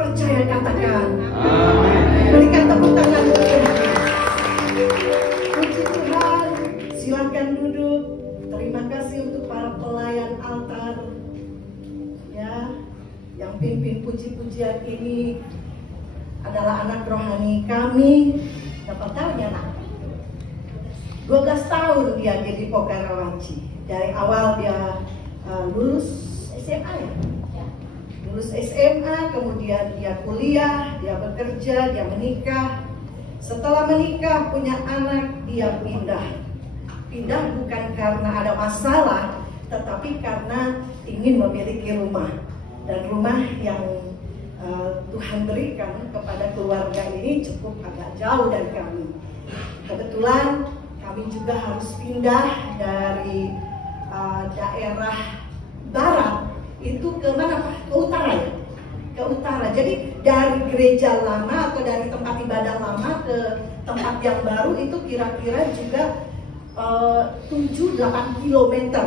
percaya katakan amin. Berikan tepuk tangan untuk puji Tuhan. Silakan duduk. Terima kasih untuk para pelayan altar ya, yang pimpin puji-pujian ini adalah anak rohani kami. Dapat tahu ya nak, 12 tahun dia jadi Pokarawanci. Dari awal dia lulus SMA ya? Lulus SMA, kemudian dia kuliah, dia bekerja, dia menikah. Setelah menikah punya anak, dia pindah. Pindah bukan karena ada masalah, tetapi karena ingin memiliki rumah. Dan rumah yang Tuhan berikan kepada keluarga ini cukup agak jauh dari kami. Kebetulan kami juga harus pindah dari daerah barat itu ke mana Pak? Ke utara ya? Ke utara. Jadi dari gereja lama atau dari tempat ibadah lama ke tempat yang baru itu kira-kira juga 7-8 kilometer.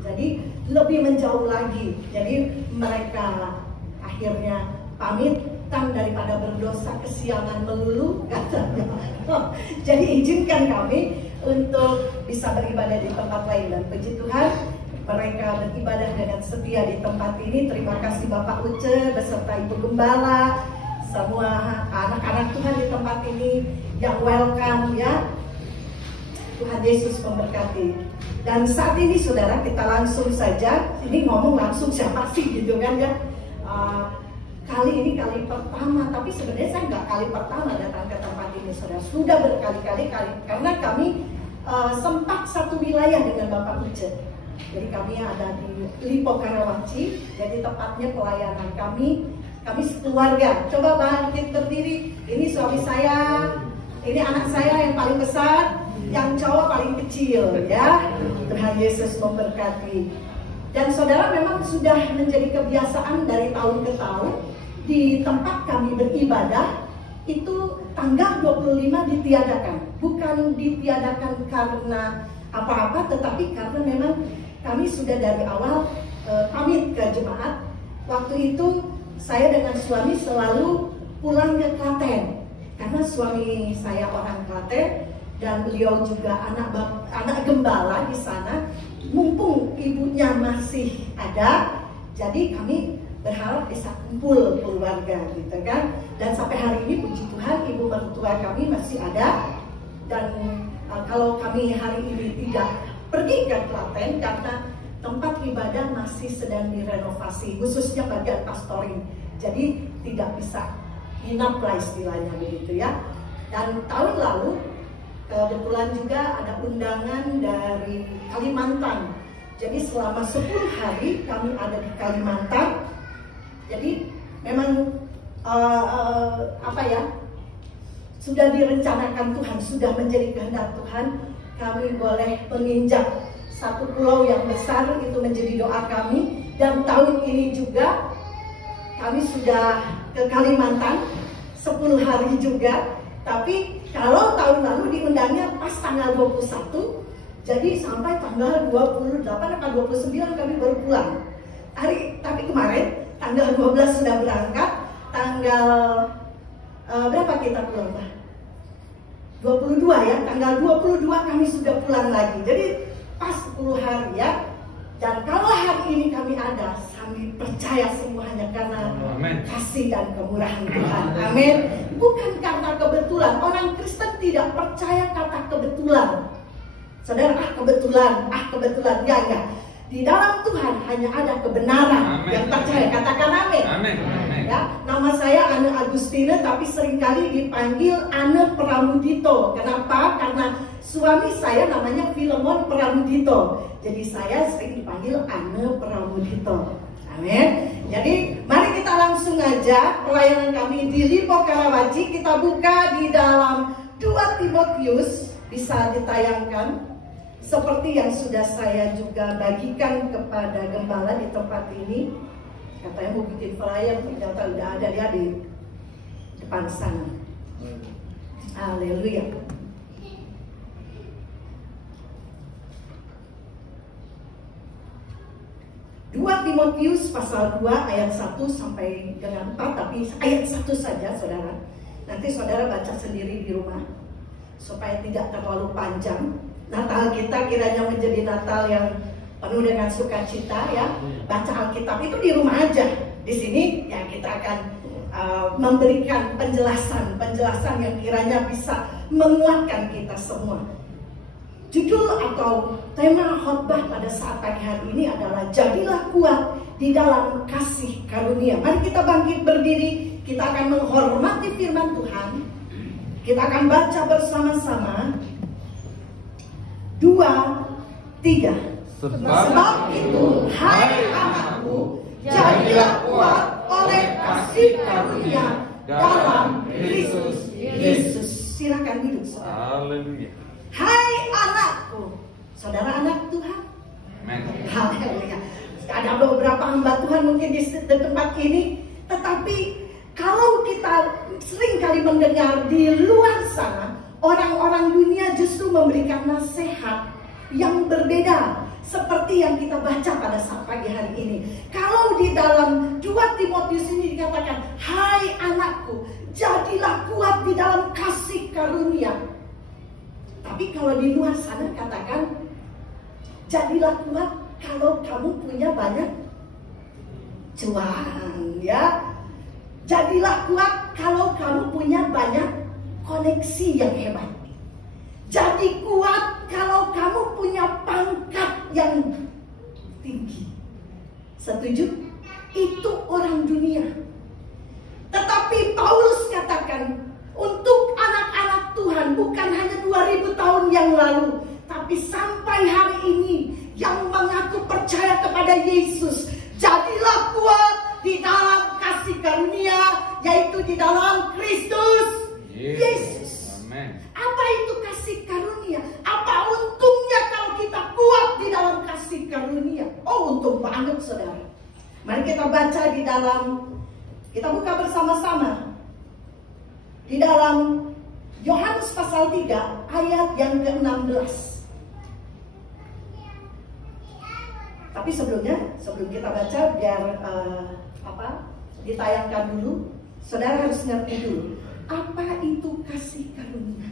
Jadi lebih menjauh lagi. Jadi mereka akhirnya pamitan daripada berdosa kesiangan melulu katanya. Jadi izinkan kami untuk bisa beribadah di tempat lain, dan puji Tuhan mereka beribadah dengan setia di tempat ini. Terima kasih Bapak Uce beserta Ibu Gembala, semua anak-anak Tuhan di tempat ini yang welcome ya. Tuhan Yesus memberkati. Dan saat ini saudara, kita langsung saja, ini ngomong langsung siapa sih gitu kan ya. Kali ini kali pertama, tapi sebenarnya saya nggak kali pertama datang ke tempat ini saudara. Sudah berkali-kali karena kami sempat satu wilayah dengan Bapak Uce. Jadi kami ada di Lipo Karawaci, jadi tepatnya pelayanan kami sekeluarga. Coba bangkit berdiri. Ini suami saya, ini anak saya yang paling besar, yang cowok paling kecil ya. Tuhan Yesus memberkati. Dan saudara, memang sudah menjadi kebiasaan dari tahun ke tahun di tempat kami beribadah itu tanggal 25 ditiadakan. Bukan ditiadakan karena apa-apa, tetapi karena memang kami sudah dari awal pamit ke jemaat. Waktu itu saya dengan suami selalu pulang ke Klaten karena suami saya orang Klaten dan beliau juga anak gembala di sana. Mumpung ibunya masih ada, jadi kami berharap bisa kumpul keluarga gitu kan. Dan sampai hari ini puji Tuhan ibu mertua kami masih ada. Dan kalau kami hari ini tidak pergi ke Klaten karena tempat ibadah masih sedang direnovasi, khususnya bagian pastoring. Jadi tidak bisa hinap lah istilahnya begitu ya. Dan tahun lalu kebetulan juga ada undangan dari Kalimantan. Jadi selama 10 hari kami ada di Kalimantan. Jadi memang sudah direncanakan Tuhan, sudah menjadi kehendak Tuhan. Kami boleh menginjak satu pulau yang besar, itu menjadi doa kami. Dan tahun ini juga kami sudah ke Kalimantan 10 hari juga. Tapi kalau tahun lalu diundangnya pas tanggal 21, jadi sampai tanggal 28 atau 29 kami baru pulang. Tapi kemarin tanggal 12 sudah berangkat, tanggal berapa kita pulang Pak? 22 ya, tanggal 22 kami sudah pulang lagi. Jadi pas 10 hari ya. Dan kalau hari ini kami ada, kami percaya semuanya karena kasih dan kemurahan Tuhan. Amin. Bukan karena kebetulan. Orang Kristen tidak percaya kata kebetulan. Saudara, kebetulan. Ya. Di dalam Tuhan hanya ada kebenaran. Amen. Yang percaya, katakan amin. Amin. Ya, nama saya Ane Agustina, tapi seringkali dipanggil Ane Pramudito. Kenapa? Karena suami saya namanya Filemon Pramudito. Jadi saya sering dipanggil Ane Pramudito. Amin. Jadi mari kita langsung aja pelayanan kami di Lipo Karawaci. Kita buka di dalam 2 Timotius, bisa ditayangkan. Seperti yang sudah saya juga bagikan kepada gembala di tempat ini. Katanya mau bikin flyer, ternyata udah ada dia di depan sana. Haleluya. 2 Timotius pasal 2 ayat 1 sampai dengan 4, tapi ayat 1 saja saudara. Nanti saudara baca sendiri di rumah supaya tidak terlalu panjang. Natal kita kiranya menjadi Natal yang penuh dengan sukacita ya. Baca Alkitab itu di rumah aja. Di sini ya kita akan memberikan penjelasan yang kiranya bisa menguatkan kita semua. Judul atau tema khotbah pada saat pagi hari ini adalah jadilah kuat di dalam kasih karunia. Mari kita bangkit berdiri, kita akan menghormati firman Tuhan. Kita akan baca bersama-sama 2, 3. Sebab itu, hai anakku, jadilah kuat oleh kasih karunia dalam Kristus Yesus. Silakan duduk, saudara. Haleluya. Hai anakku, saudara anak Tuhan. Haleluya. Ada beberapa hamba Tuhan mungkin di tempat ini, tetapi kalau kita sering kali mendengar di luar sana, orang-orang dunia justru memberikan nasihat yang berbeda seperti yang kita baca pada saat pagi hari ini. Kalau di dalam 2 Timotius ini dikatakan, hai anakku, jadilah kuat di dalam kasih karunia. Tapi kalau di luar sana katakan, jadilah kuat kalau kamu punya banyak cuan, ya. Jadilah kuat kalau kamu punya banyak koneksi yang hebat. Jadi kuat kalau kamu punya pangkat yang tinggi. Setuju? Itu orang dunia. Tetapi Paulus katakan, untuk anak-anak Tuhan bukan hanya 2000 tahun yang lalu, tapi sampai hari ini yang mengaku percaya kepada Yesus, jadilah kuat di dalam kasih karunia, yaitu di dalam Kristus Yesus. Amen. Apa itu kasih karunia? Apa untungnya kalau kita kuat di dalam kasih karunia? Oh, untung banget saudara. Mari kita baca di dalam, kita buka bersama-sama di dalam Yohanes pasal 3 ayat yang ke-16. Tapi sebelum kita baca, biar ditayangkan dulu, saudara harus ngerti dulu, apa itu kasih karunia?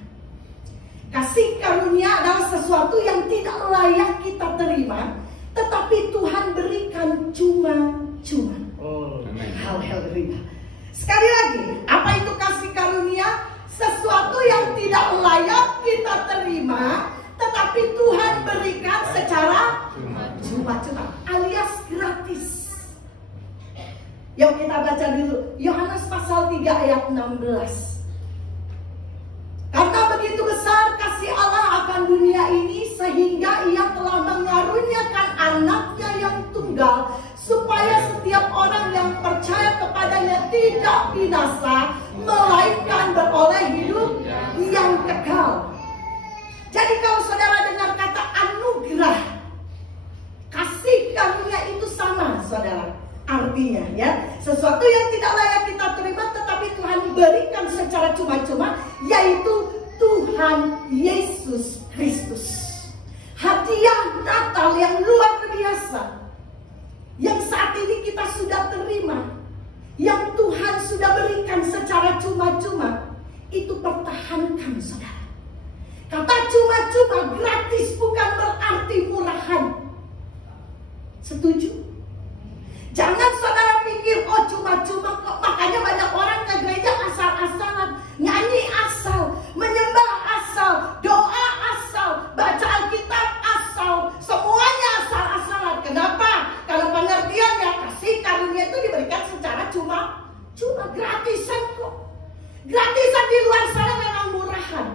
Kasih karunia adalah sesuatu yang tidak layak kita terima, tetapi Tuhan berikan cuma-cuma. Haleluya. Sekali lagi, apa itu kasih karunia? Sesuatu yang tidak layak kita terima, tetapi Tuhan berikan secara cuma-cuma, alias gratis. Yuk kita baca dulu Yohanes pasal 3 ayat 16. Karena begitu besar kasih Allah akan dunia ini, sehingga Ia telah mengaruniakan anaknya yang tunggal, supaya setiap orang yang percaya kepadanya tidak binasa, melainkan beroleh hidup yang kekal. Jadi kalau saudara dengar kata anugerah, kasih karunia itu sama saudara. Artinya ya, sesuatu yang tidak layak kita terima tetapi Tuhan berikan secara cuma-cuma, yaitu Tuhan Yesus Kristus. Hadiah Natal yang luar biasa, yang saat ini kita sudah terima, yang Tuhan sudah berikan secara cuma-cuma, itu pertahankan saudara. Kata cuma-cuma, gratis bukan berarti murahan. Setuju? Jangan saudara pikir, oh cuma-cuma kok. Makanya banyak orang ke gereja asal-asalan, nyanyi asal, menyembah asal, doa asal, baca Alkitab asal, semuanya asal-asalan. Kenapa? Kalau pengertiannya kasih karunia itu diberikan secara cuma gratisan kok. Gratisan di luar sana memang murahan,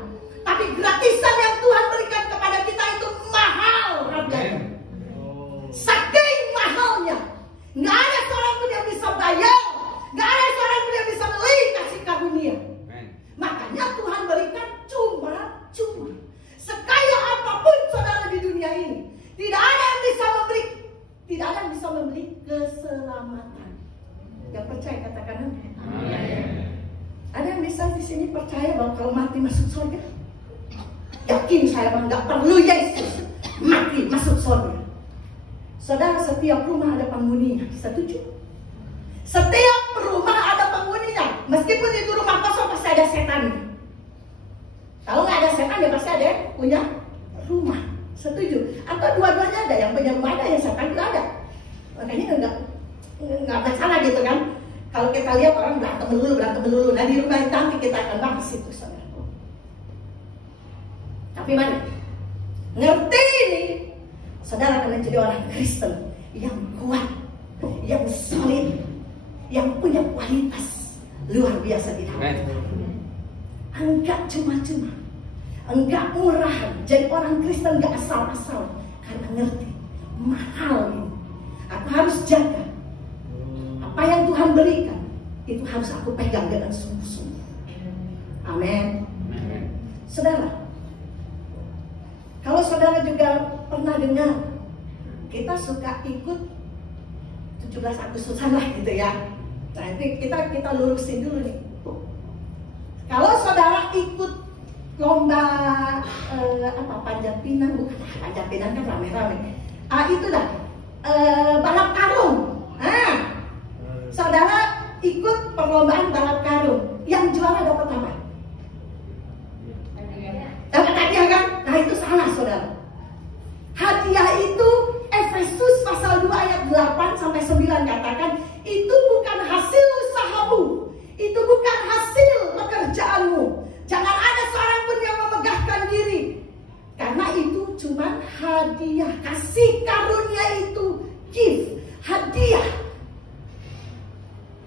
tapi gratisan yang Tuhan berikan kepada kita itu mahal harganya. Saking mahalnya, nggak ada seorang pun yang bisa bayar, nggak ada seorang pun yang bisa beli kasih karunia. Makanya Tuhan berikan cuma-cuma. Sekaya apapun saudara di dunia ini, tidak ada yang bisa membeli keselamatan. Yang percaya katakan amin. Ada yang bisa di sini percaya bahwa kalau mati masuk surga? Yakin saya bahwa nggak perlu Yesus, mati masuk surga. Saudara, setiap rumah ada penghuninya. Setuju? Setiap rumah ada penghuninya. Meskipun itu rumah kosong pasti ada setan. Kalau nggak ada setan ya pasti ada yang punya rumah. Setuju? Atau dua-duanya ada, yang punya rumah ada, yang setan juga ada. Makanya nggak masalah gitu kan. Kalau kita lihat orang berantem melulu. Nah di rumah nanti kita akan bahas itu, saudara. Tapi mari ngerti ini, saudara akan menjadi orang Kristen yang kuat, yang solid, yang punya kualitas luar biasa di dalam. Enggak cuma-cuma, enggak murahan. Jadi orang Kristen enggak asal-asal, karena ngerti mahal ini. Aku harus jaga apa yang Tuhan berikan, itu harus aku pegang dengan sungguh-sungguh. Amin. Saudara, kalau saudara juga pernah dengar, kita suka ikut 17 Agustusan lah gitu ya. Nah ini kita lurusin dulu nih. Kalau saudara ikut lomba panjat pinang, bukan panjat pinang kan rame-rame. Itulah balap karung. Nah, saudara ikut perlombaan balap karung, yang juara dapat apa? Dapat hadiah kan? Nah itu salah, saudara. Hadiah itu Efesus pasal 2 ayat 8 sampai 9 katakan, itu bukan hasil usahamu, itu bukan hasil pekerjaanmu. Jangan ada seorang pun yang memegahkan diri, karena itu cuma hadiah. Kasih karunia itu gift, hadiah.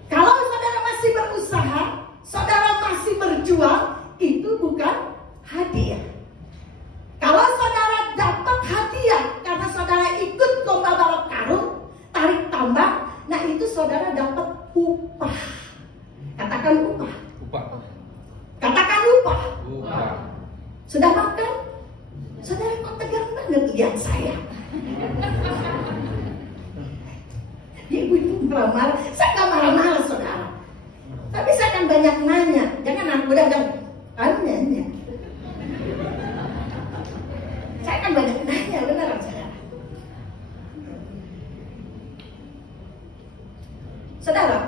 Kalau saudara masih berusaha, saudara masih berjuang, itu bukan hadiah. Kalau saudara dapat hadiah karena saudara ikut lomba balap karung, tarik tambang, nah itu saudara dapat upah. Katakan upah. Katakan upah. Sudah makan? Saudara kok tegang banget lihat saya. Ibu marah-marah. Saya gak marah-marah, saudara. Tapi saya akan banyak nanya. Jangan anak muda bilang, nanya. Saya akan banyak nanya, beneran saudara. Saudara,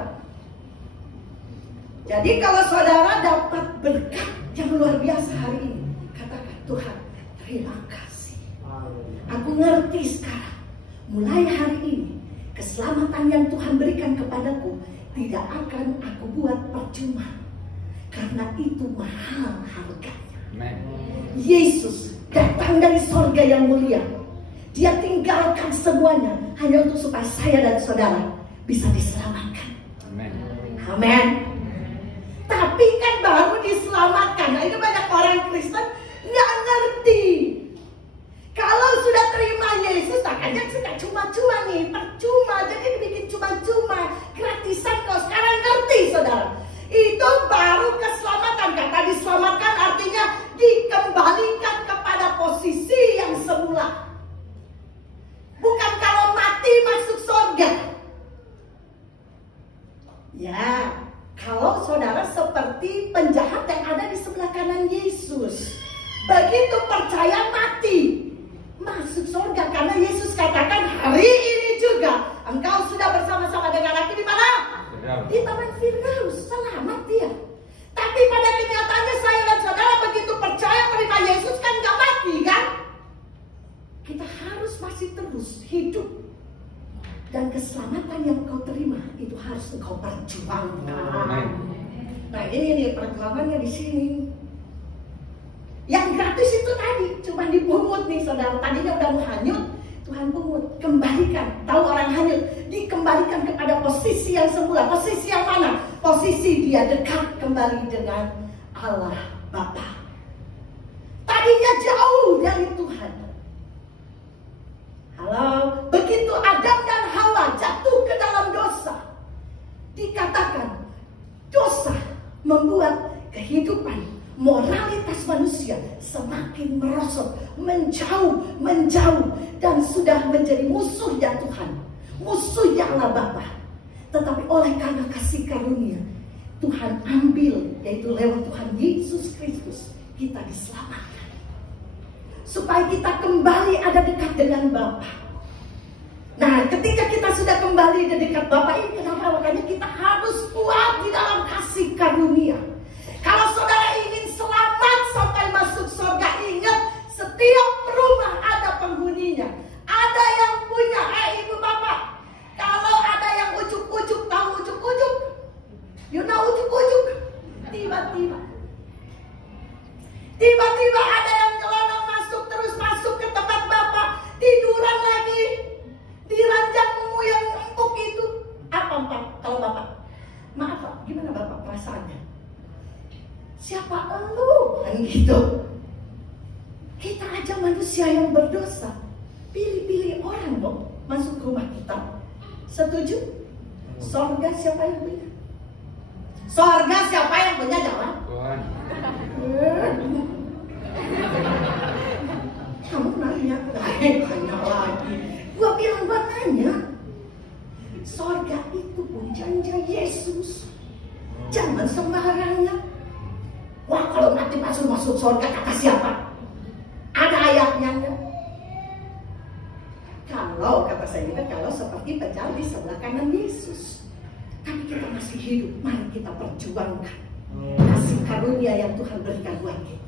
jadi kalau saudara dapat berkat yang luar biasa hari ini, katakan, Tuhan, terima kasih. Aku ngerti sekarang, mulai hari ini, keselamatan yang Tuhan berikan kepadaku tidak akan aku buat percuma, karena itu mahal harganya. Yesus datang dari sorga yang mulia. Dia tinggalkan semuanya hanya untuk supaya saya dan saudara bisa diselamatkan. Amin. Tapi kan baru diselamatkan. Nah, itu banyak orang Kristen nggak ngerti. Kalau sudah terima Yesus, makanya sudah cuma-cuma nih, percuma. Jadi dibikin cuma-cuma, gratisan. Kau sekarang ngerti, saudara? Itu baru keselamatan. Kata diselamatkan artinya dikembalikan kepada posisi yang semula. Bukan kalau mati masuk surga. Ya, kalau saudara seperti penjahat yang ada di sebelah kanan Yesus, begitu percaya mati, masuk surga. Karena Yesus katakan, hari ini juga engkau sudah bersama-sama dengan aku di mana? Di Taman Firdaus. Selamat dia. Tapi pada kenyataannya saya dan saudara begitu percaya terima Yesus kan gak mati kan? Kita harus masih terus hidup. Dan keselamatan yang kau terima itu harus engkau perjuangkan. Nah ini perjuangannya di sini. Yang gratis itu tadi cuma dipungut nih saudara. Tadinya udah mau hanyut, Tuhan pungut, kembalikan. Tahu orang hanyut, dikembalikan kepada posisi yang semula. Posisi yang mana? Posisi dia dekat kembali dengan Allah Bapa. Tadinya jauh dari Tuhan. Halo, begitu Adam dan Hawa jatuh ke dalam dosa, dikatakan dosa membuat kehidupan moralitas manusia semakin merosot, menjauh, dan sudah menjadi musuhnya Tuhan, musuhnya Allah Bapa. Tetapi oleh karena kasih karunia, Tuhan ambil, yaitu lewat Tuhan Yesus Kristus, kita diselamatkan. Supaya kita kembali ada dekat dengan Bapa. Nah, ketika kita sudah kembali di dekat Bapa ini, kenapa? Makanya kita harus kuat di dalam kasih karunia. Kalau saudara ingin selamat sampai masuk surga, ingat setiap rumah ada penghuninya. Ada yang punya, ibu bapak. Kalau ada yang ujuk-ujuk, tahu ujuk-ujuk? You know ujuk-ujuk? Tiba-tiba ada yang nyelonong masuk, terus masuk ke tempat bapak, tiduran lagi di ranjangmu yang empuk itu. Apa kalau bapak? Maaf pak, gimana bapak perasaannya? Siapa elu? Kan gitu. Kita aja manusia yang berdosa, pilih-pilih orang dong masuk ke rumah kita. Setuju? Sorga siapa yang punya? Sorga siapa yang punya? Jawab. Kamu nanya, tanya lagi. Gua bilang gua nanya. Sorga itu pun janji Yesus. Jangan sembarangan. Wah, kalau nanti masuk sorga kata siapa? Ada ayatnya enggak? Kalau kata saya juga, kalau seperti pejalan di sebelah kanan Yesus. Tapi kita masih hidup, mari kita perjuangkan kasih karunia yang Tuhan berikan buat kita,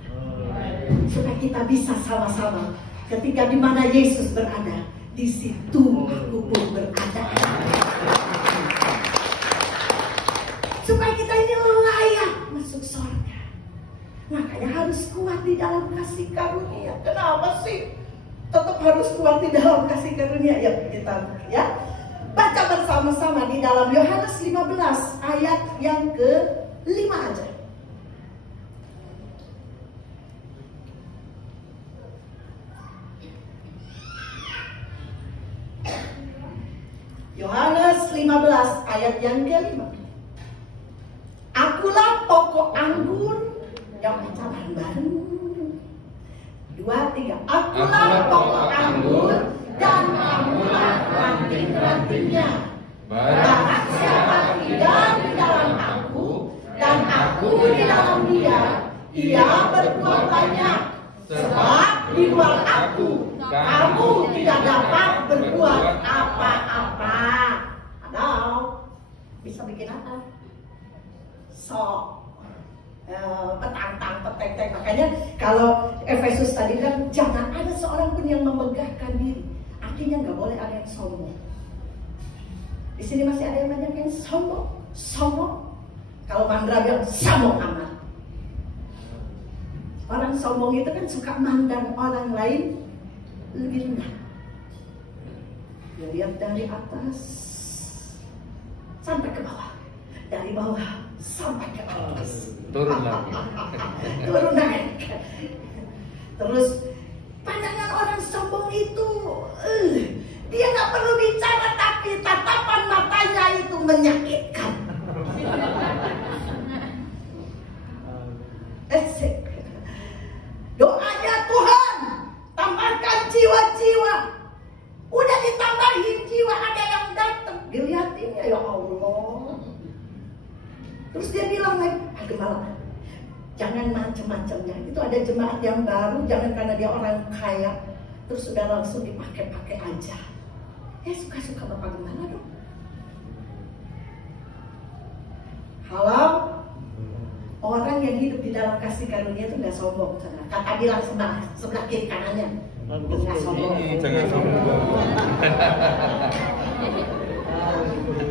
supaya kita bisa sama-sama ketika di mana Yesus berada, di situ aku pun berada. Supaya kita ini layak masuk surga. Makanya harus kuat di dalam kasih karunia. Kenapa sih tetap harus kuat di dalam kasih karunia? Ya kita ya baca bersama-sama di dalam Yohanes 15 ayat yang ke-5 aja. Yohanes 15 ayat yang ke-5. Akulah pokok anggur yang baca bareng-bareng. 2, 3. Akulah pokok anggur dan kamulah ranting-rantingnya. Barang siapa tinggal di dalam aku dan aku di dalam dia, ia berbuah banyak. Sebab di luar aku kamu tidak dapat berbuat apa-apa. Atau bisa bikin apa? Petantang, petenteng. Makanya kalau Efesus tadi kan jangan ada seorang pun yang memegahkan diri. Artinya nggak boleh ada yang sombong. Di sini masih ada yang banyak yang sombong. Kalau Mandra bilang sombong amat. Orang sombong itu kan suka mandang orang lain lebih rendah. Dia lihat dari atas sampai ke bawah, dari bawah sampai ke atas. Turun lagi. Turun naik. Terus pandangan orang sombong itu, dia nggak perlu bicara tapi tatapan matanya itu menyakitkan. Doanya Tuhan, tambahkan jiwa-jiwa. Udah ditambahin jiwa, ada yang datang, dilihatinnya ya Allah. Terus dia bilang lagi, gembala, jangan macam-macamnya. Itu ada jemaat yang baru, jangan karena dia orang kaya, terus sudah langsung dipakai-pakai aja. Suka-suka Bapak gimana dong? Halo? Orang yang hidup di dalam kasih karunia itu nggak sombong. Kata bilang sebelah kiri kanannya, nggak sombong. Jangan sombong.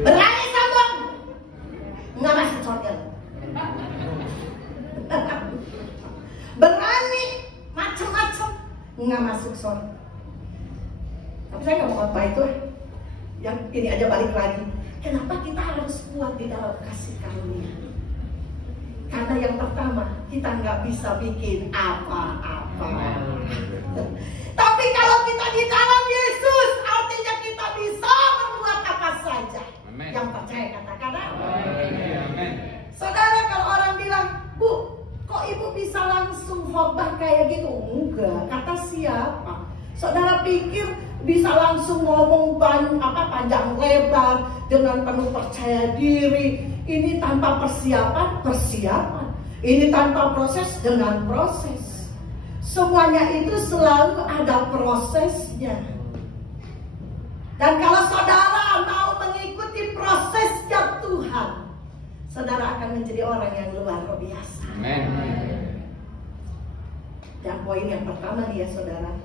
Berani sombong, nggak masuk surga. Berani macam-macam, nggak masuk surga. Tapi saya nggak mau khotbah itu. Yang ini aja balik lagi. Kenapa kita harus kuat di dalam kasih karunia? Karena yang pertama, kita nggak bisa bikin apa-apa. Tapi kalau kita di dalam Yesus, artinya kita bisa berbuat apa saja. Amen. Yang percaya katakan Amen. Saudara, kalau orang bilang, Bu, kok ibu bisa langsung khotbah kayak gitu? Enggak, kata siapa? Saudara pikir bisa langsung ngomong panjang lebar dengan penuh percaya diri? Ini tanpa persiapan. Ini tanpa proses dengan proses. Semuanya itu selalu ada prosesnya. Dan kalau saudara mau mengikuti prosesnya Tuhan, saudara akan menjadi orang yang luar biasa. Amen. Dan poin yang pertama dia saudara,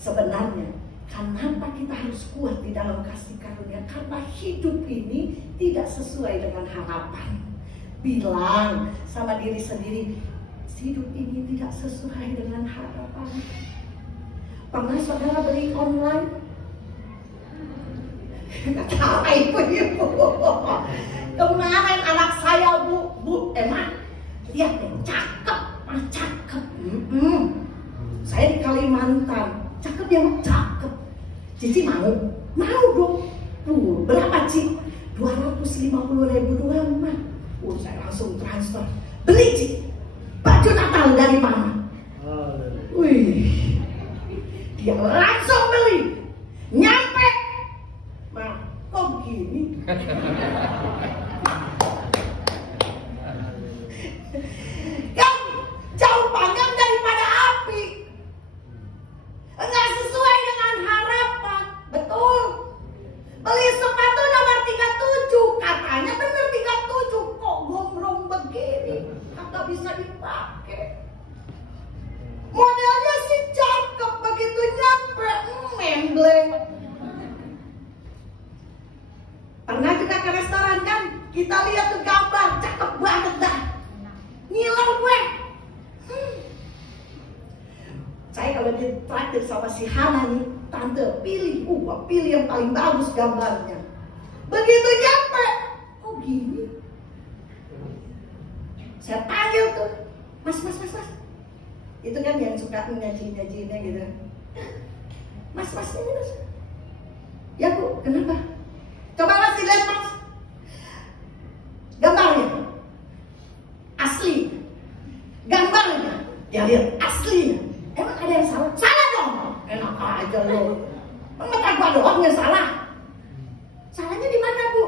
sebenarnya kenapa kita harus kuat di dalam kasih karunia? Karena hidup ini tidak sesuai dengan harapan. Bilang sama diri sendiri, hidup ini tidak sesuai dengan harapan. Pernah saudara beli online? Nggak tahu ibu-ibu. Kemarin anak saya bu, emang lihat deh, cakep. Saya di Kalimantan, cakep ya, cakep. Cici mau dong. Berapa Ci? 250.000 doang mah. Saya langsung transfer. Beli Ci, baju Natal dari mama. Wih, dia langsung beli. Nyampe, mah kok gini? Kan jauh panggang daripada api. Enggak sesuai dengan harapan. Betul. Beli sepatu nomor 37, katanya bener 37, kok gombrong begini, kagak bisa dipakai. Modelnya sih cakep, begitu nyampe membleng. Pernah juga ke restoran kan? Kita lihat tuh gambar, cakep banget dah. Ngiler gue. Saya kalau ditraktir sama si Hana nih, tante pilih, pilih yang paling bagus gambarnya. Begitu nyampe, kok gini? Saya panggil tuh, mas. Itu kan yang suka nyaji-nyajinya gitu. Mas ini mas. Ya bu, kenapa? Coba mas lihat mas. Gambarnya asli. Gambarnya ya lihat aslinya. Emang ada yang salah? Salah dong. Enak aja lo. Mata gua doang yang salah. Salahnya di mana bu?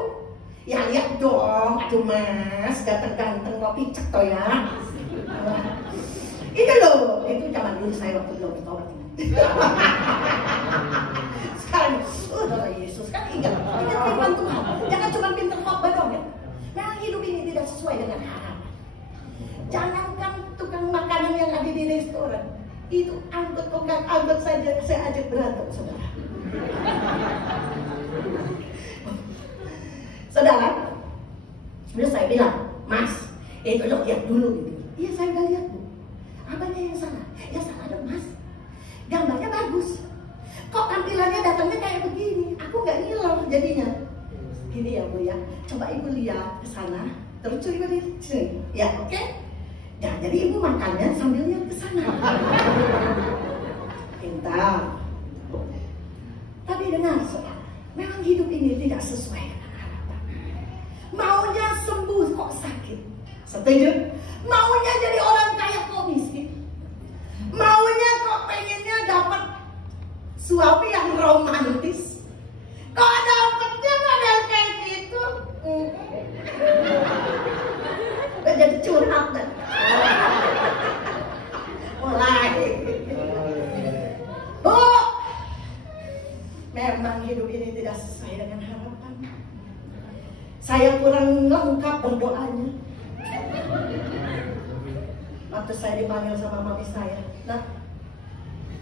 Ya lihat dong. Aduh mas, ganteng-ganteng ngopi cek toh ya. Itu loh, itu zaman dulu saya waktu belum bertobat. Sekarang, Yesus kan ingat firman Tuhan. Jangan cuma pinter khotbah dong ya. Nah hidup ini tidak sesuai dengan harapan. Jangankan tukang makanan yang ada di restoran, itu anggot saja saya ajak berantem saudara. Saudara, terus saya bilang, mas, itu lo lihat dulu gitu. Iya saya udah lihat bu. Apanya yang salah? Ya salah dong mas. Gambarnya bagus. Kok tampilannya datangnya kayak begini? Aku nggak ngiler jadinya. Gini ya bu ya. Coba ibu lihat ke sana. Terus coba lihat. Ya oke. Okay? Ya jadi ibu makannya sambil lihat ke sana. Pintar. Tapi dengar saudara, memang hidup ini tidak sesuai dengan harapan. Maunya sembuh kok sakit. Setuju? Maunya jadi orang kaya kok miskin. Maunya kok pengennya dapat suami yang romantis. Kok dapetnya model kayak gitu? Udah jadi curhat dan mulai. Bu, memang hidup ini tidak sesuai dengan harapan. Saya kurang lengkap berdoanya. Waktu saya dipanggil sama mami saya, nah,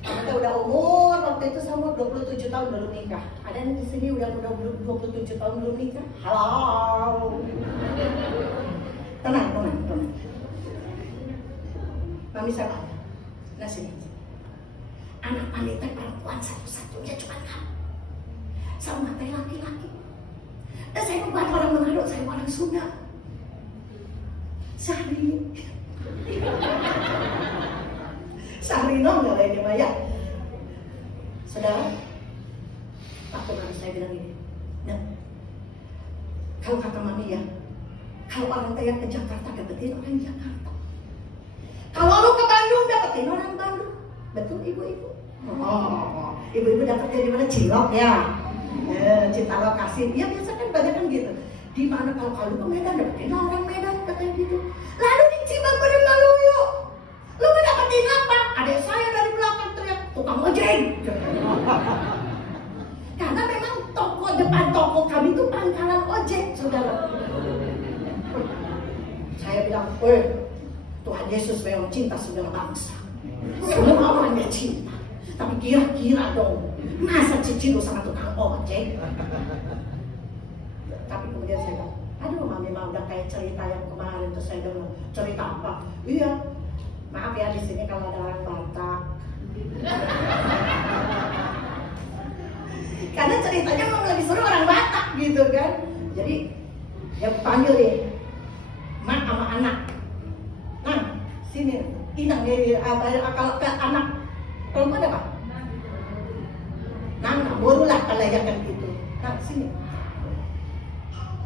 kita udah umur waktu itu sama 27 tahun belum nikah. Ada yang di sini udah 27 tahun belum nikah? Halo. Tenang. Mami saya tanya, nah sini. Anak wanita perempuan satu-satunya cuma kamu. Sama teh laki-laki. Dan saya bukan orang Manado, saya orang Sunda. Sahrino nggak lain ya Maya. Saudara, waktu mami saya bilang ini, nah, kalau kata mami ya, kalau orang Tayang ke Jakarta dapetin orang Jakarta. Kalau lu ke Bandung dapetin orang Bandung. Betul ibu-ibu? Oh, ibu-ibu dapetnya di mana? Cilok ya. Cinta lokasi. Ya biasa kan banyak kan gitu. Di mana kalau ke Medan dapetin orang Medan katanya gitu. Lalu di Cibabur Maluyu, lu mau dapetin apa? Ada saya dari belakang teriak tukang ojek. Karena memang bilang, Tuhan Yesus memang cinta segala bangsa. Semua orang dia cinta. Tapi kira-kira dong, masa cici lu sama tukang ojek? Tapi kemudian saya bilang, aduh mami mah udah kayak cerita yang kemarin tuh saya dengar. Cerita apa? Iya, maaf ya di sini kalau ada orang Batak. Karena ceritanya memang lebih seru orang Batak gitu kan. Jadi dia panggil deh, mak sama anak. Nah, sini, inang dari kalau ke anak perempuan apa? Nana, barulah kelayakan gitu. Nah, sini.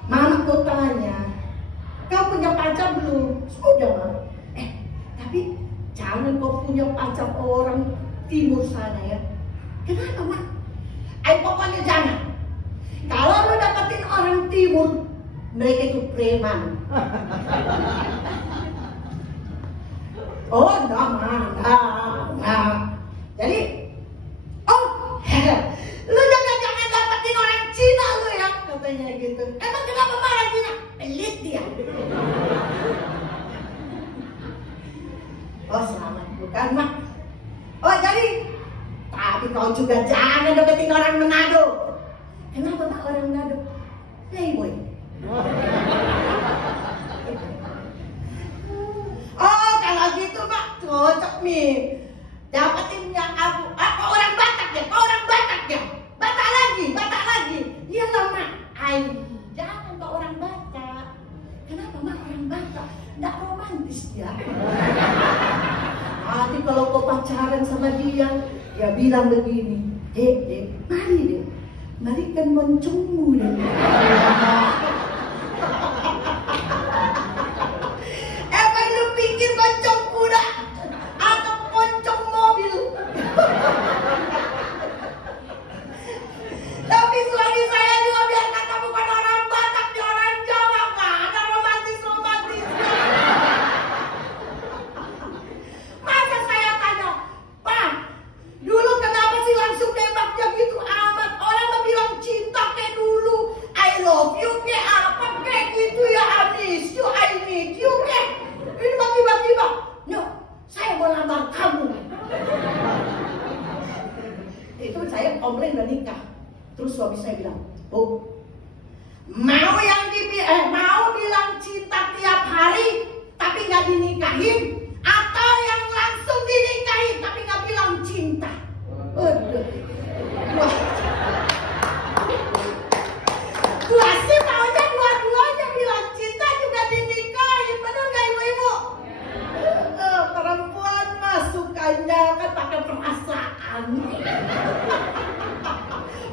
Mama tuh tanya, kau punya pacar belum? Sudah, Mak. Tapi jangan kau punya pacar orang timur sana ya. Kenapa, Mak? Pokoknya jangan. Kalau lo dapetin orang timur, mereka itu preman. Oh, enggak, enggak. Jadi, lu jangan dapetin orang Cina lu ya, katanya gitu. Emang kenapa marah Cina? Pelit dia. Oh, selamat, bukan mak. Oh, jadi, tapi kau juga jangan dapetin orang Manado. Kenapa mak orang Manado? Playboy. Oh, kalau gitu mak cocok nih. Dapetinnya aku orang Batak ya, kau orang Batak ya. Batak lagi. Iya lah mak. Jangan kau orang Batak. Kenapa mak orang Batak? Nggak romantis ya. Nanti kalau kau pacaran sama dia bilang begini, dek, mari kan mencungmu deh. Emang lu pikir moncong kuda atau moncong mobil? Tapi suami saya juga biar kata bukan orang Batak, dia orang Jawa, nggak ada romantis. Masa saya tanya, Pak, dulu kenapa sih langsung nembaknya gitu amat? Orang mau bilang cinta kayak dulu, I love you kayak apa kayak gitu ya, I miss you, I need you kayak. Ini tiba-tiba, no, saya mau lamar kamu. Itu saya komplain udah nikah. Terus suami saya bilang, mau bilang cinta tiap hari tapi nggak dinikahin, atau yang langsung dinikahin tapi nggak bilang cinta. Gua sih maunya dua-duanya bilang cinta juga dinikahin, bener nggak ibu-ibu? Perempuan mah sukanya kan pakai perasaan.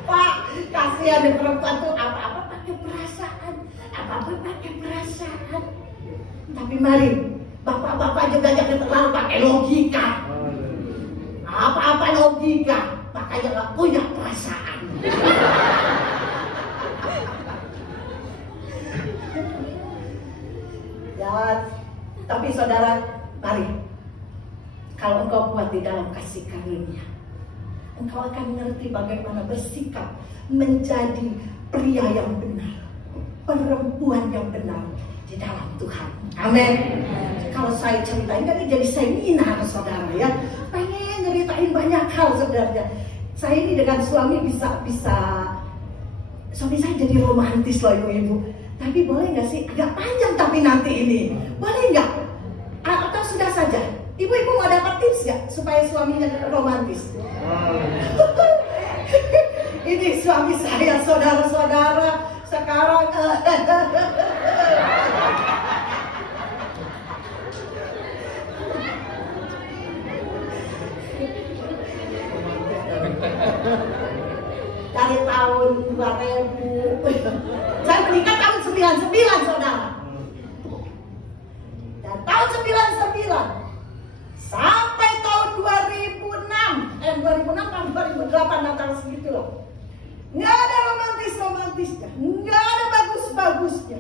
Pak, kasihan di perempuan tuh apa-apa pakai perasaan. Tapi mari, bapak-bapak juga jangan terlalu pakai logika. Apa-apa logika, makanya nggak punya perasaan. Ya, tapi saudara, mari, kalau engkau kuat di dalam kasih karunia, engkau akan mengerti bagaimana bersikap menjadi pria yang benar, perempuan yang benar di dalam Tuhan. Amin. Kalau saya ceritain kan jadi seminar saudara ya, pengen nyeritain banyak hal sebenarnya. Saya ini dengan suami bisa suami saya jadi romantis loh ibu-ibu. Tapi boleh nggak sih agak panjang tapi nanti ini boleh nggak? Atau sudah saja? Ibu-ibu mau dapat tips nggak supaya suaminya romantis? Ini suami saya, saudara-saudara sekarang. Dari tahun 2000, saya menikah tahun 99 saudara. Dan tahun 99 sampai tahun 2006 tahun 2008 antara segitu loh. Nggak ada romantisnya, nggak ada bagus-bagusnya.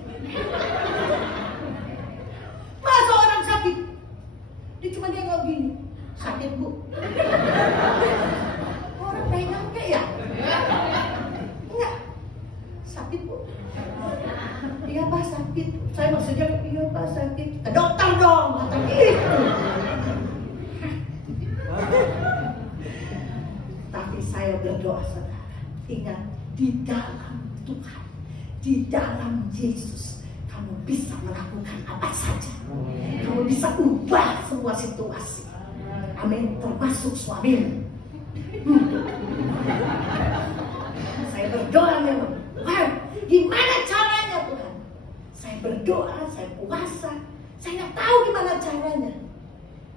Masa orang sakit, dia cuma nggak gini, sakit bu. Orang pengen kayak ya? Enggak, sakit bu. Iya pak sakit, saya mau saja, iya Pak sakit, ke dokter dong, kata gitu. Tapi saya berdoa saudara, ingat di dalam Tuhan, di dalam Yesus, kamu bisa melakukan apa saja. Kamu bisa ubah semua situasi. Amin, termasuk suamimu. Saya berdoa memang, Tuhan, gimana caranya Tuhan? Saya berdoa, saya puasa, saya nggak tahu gimana caranya.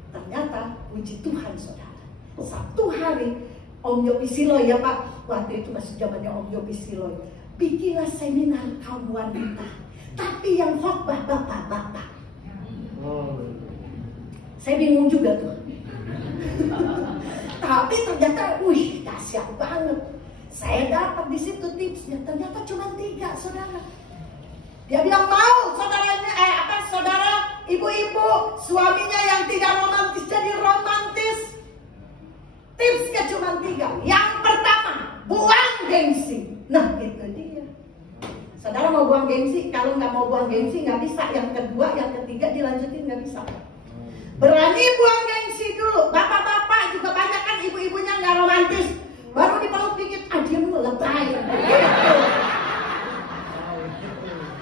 Ternyata puji Tuhan saudara, satu hari Om Yopi Siloy ya Pak, waktu itu masih zamannya Om Yopi Siloy, bikinlah seminar kaum wanita, tapi yang khotbah bapak-bapak. Saya bingung juga tuh. Tapi ternyata, wih, dahsyat banget. Saya dapat di situ tipsnya. Ternyata cuma 3 saudara. Dia bilang mau saudaranya, saudara, ibu-ibu, suaminya yang tidak romantis jadi romantis. Tipsnya cuma 3. Yang pertama, buang gengsi. Nah itu dia. Saudara mau buang gengsi? Kalau nggak mau buang gengsi nggak bisa. Yang kedua, yang ketiga dilanjutin nggak bisa. Berani buang gengsi dulu. Bapak-bapak juga banyak kan ibu-ibunya nggak romantis. Baru dipeluk dikit, dia lu lebay.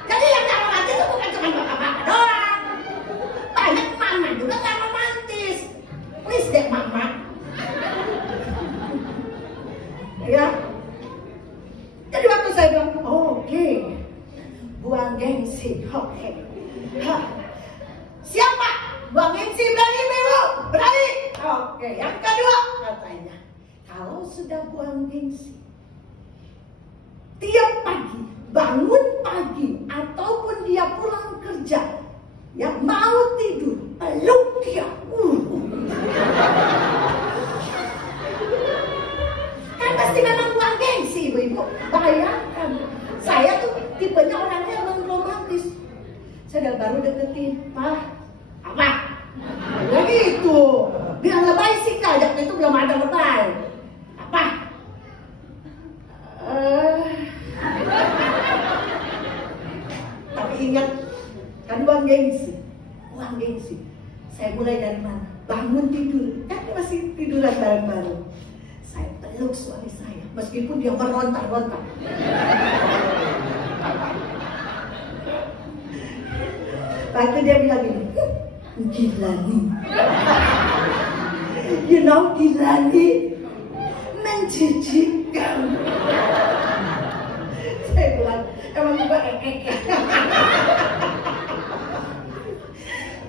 Jadi yang nggak romantis itu bukan cuma bapak-bapak doang. Banyak mama juga nggak romantis. Please deh mama. Ya. Jadi waktu saya bilang, oke, buang gengsi, oke. Siapa? Buang gengsi, berani ibu? Berani? Oke, yang kedua katanya, kalau sudah buang gengsi, tiap pagi, bangun pagi, ataupun dia pulang kerja, ya mau tidur, peluk dia. Kan pasti memang buang gengsi ibu-ibu. Bayangkan, saya tuh tipenya orangnya emang romantis. Saya baru deketin, Pak, apa? Ya gitu. Bilang lebay sih enggak, itu belum ada lebay. Apa? Tapi ingat, kan buang gengsi. Buang gengsi. Saya mulai dari mana? Bangun tidur, kan masih tiduran bareng-bareng. Saya peluk suami saya, meskipun dia berontak-ontak. Waktu dia bilang gini, gila nih. You know, gila nih. Menjijikkan. Saya bilang, emang juga ekek ya.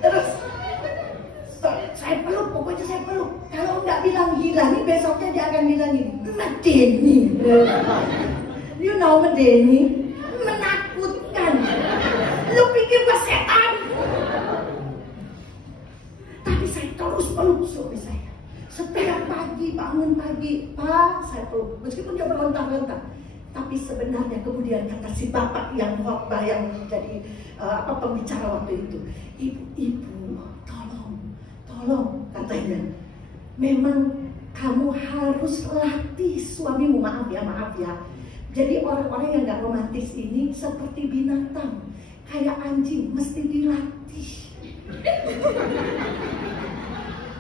Terus saya peluk, pokoknya saya peluk. Kalau nggak bilang gila nih, besoknya dia akan bilang gini, medeni. You know medeni, menakutkan. Lu pikir gua setan? Tapi saya terus peluk suami saya. Setiap pagi, bangun pagi, Pak, saya peluk. Meskipun dia berontak-ontak. Tapi sebenarnya kemudian kata si bapak yang khotbah yang jadi pembicara waktu itu, ibu-ibu, tolong katanya, memang kamu harus latih suamimu. Maaf ya. Jadi orang-orang yang gak romantis ini seperti binatang, kayak anjing, mesti dilatih.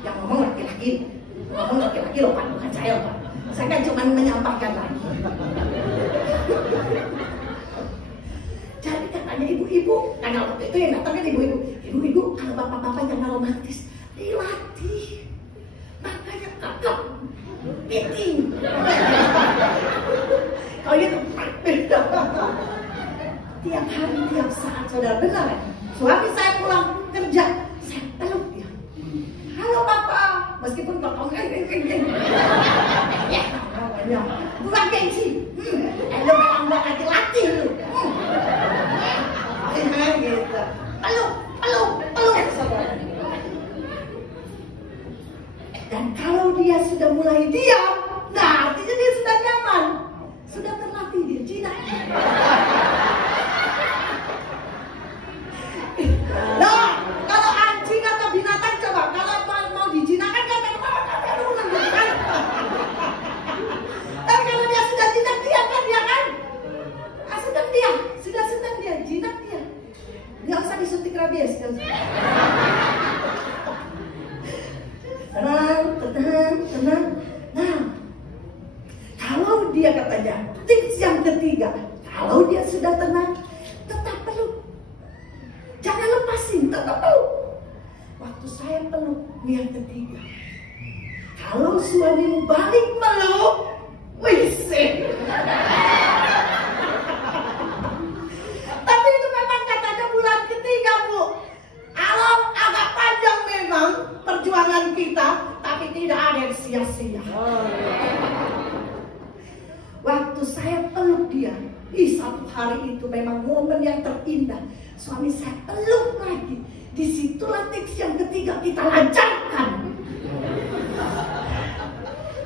Yang ngomong laki-laki loh Pak, bukan saya Pak. Saya kan cuma menyampaikan lagi. Jadi katanya ibu-ibu, karena waktu itu yang datang kan ibu-ibu, kalau bapak-bapak yang romantis, dilatih. Makanya kakak, meeting. Kalau itu tiap hari, tiap saat, saudara benar ya? Suami saya pulang kerja, saya peluk dia. Halo Bapak, meskipun Bapak ya, bukan gengsi. Lu memang gak ngerti latih lu. Gitu. Peluk, saudara. Dan kalau dia sudah mulai diam, nah artinya dia sudah nyaman, sudah terlatih dia jinak. Nah, kalau anjing atau binatang coba, kalau mau dijinakkan kan tapi kalau dia sudah jinak diam kan dia kan? Sudah senang dia, jinak dia. Nggak usah disuruh waktu saya peluk yang ketiga. Kalau suamimu balik meluk, wisih. Tapi itu memang katanya bulan ketiga, Bu. Kalau agak panjang memang perjuangan kita, tapi tidak ada yang sia-sia. Waktu saya peluk dia, satu hari itu memang momen yang terindah. Suami saya peluk lagi. Disitulah tips yang ketiga kita lancarkan.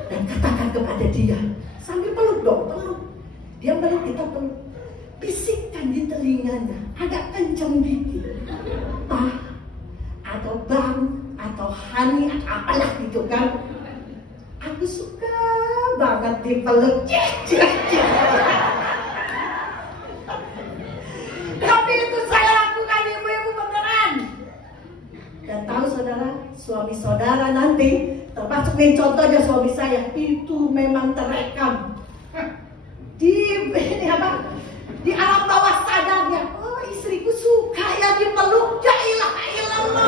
Dan katakan kepada dia, sambil peluk dong, peluk. Dia peluk, kita peluk. Bisikkan di telinganya, agak kencang dikit. Atau bang, atau honey, atau apalah gitu kan. Aku suka banget dipeluk. Tapi itu saya lakukan, ibu-ibu, beneran. Dan tahu saudara, suami saudara nanti, termasuk nih contohnya suami saya, itu memang terekam di alam bawah sadarnya. Oh, istriku suka ya dipeluk. Ya ilaha illallah.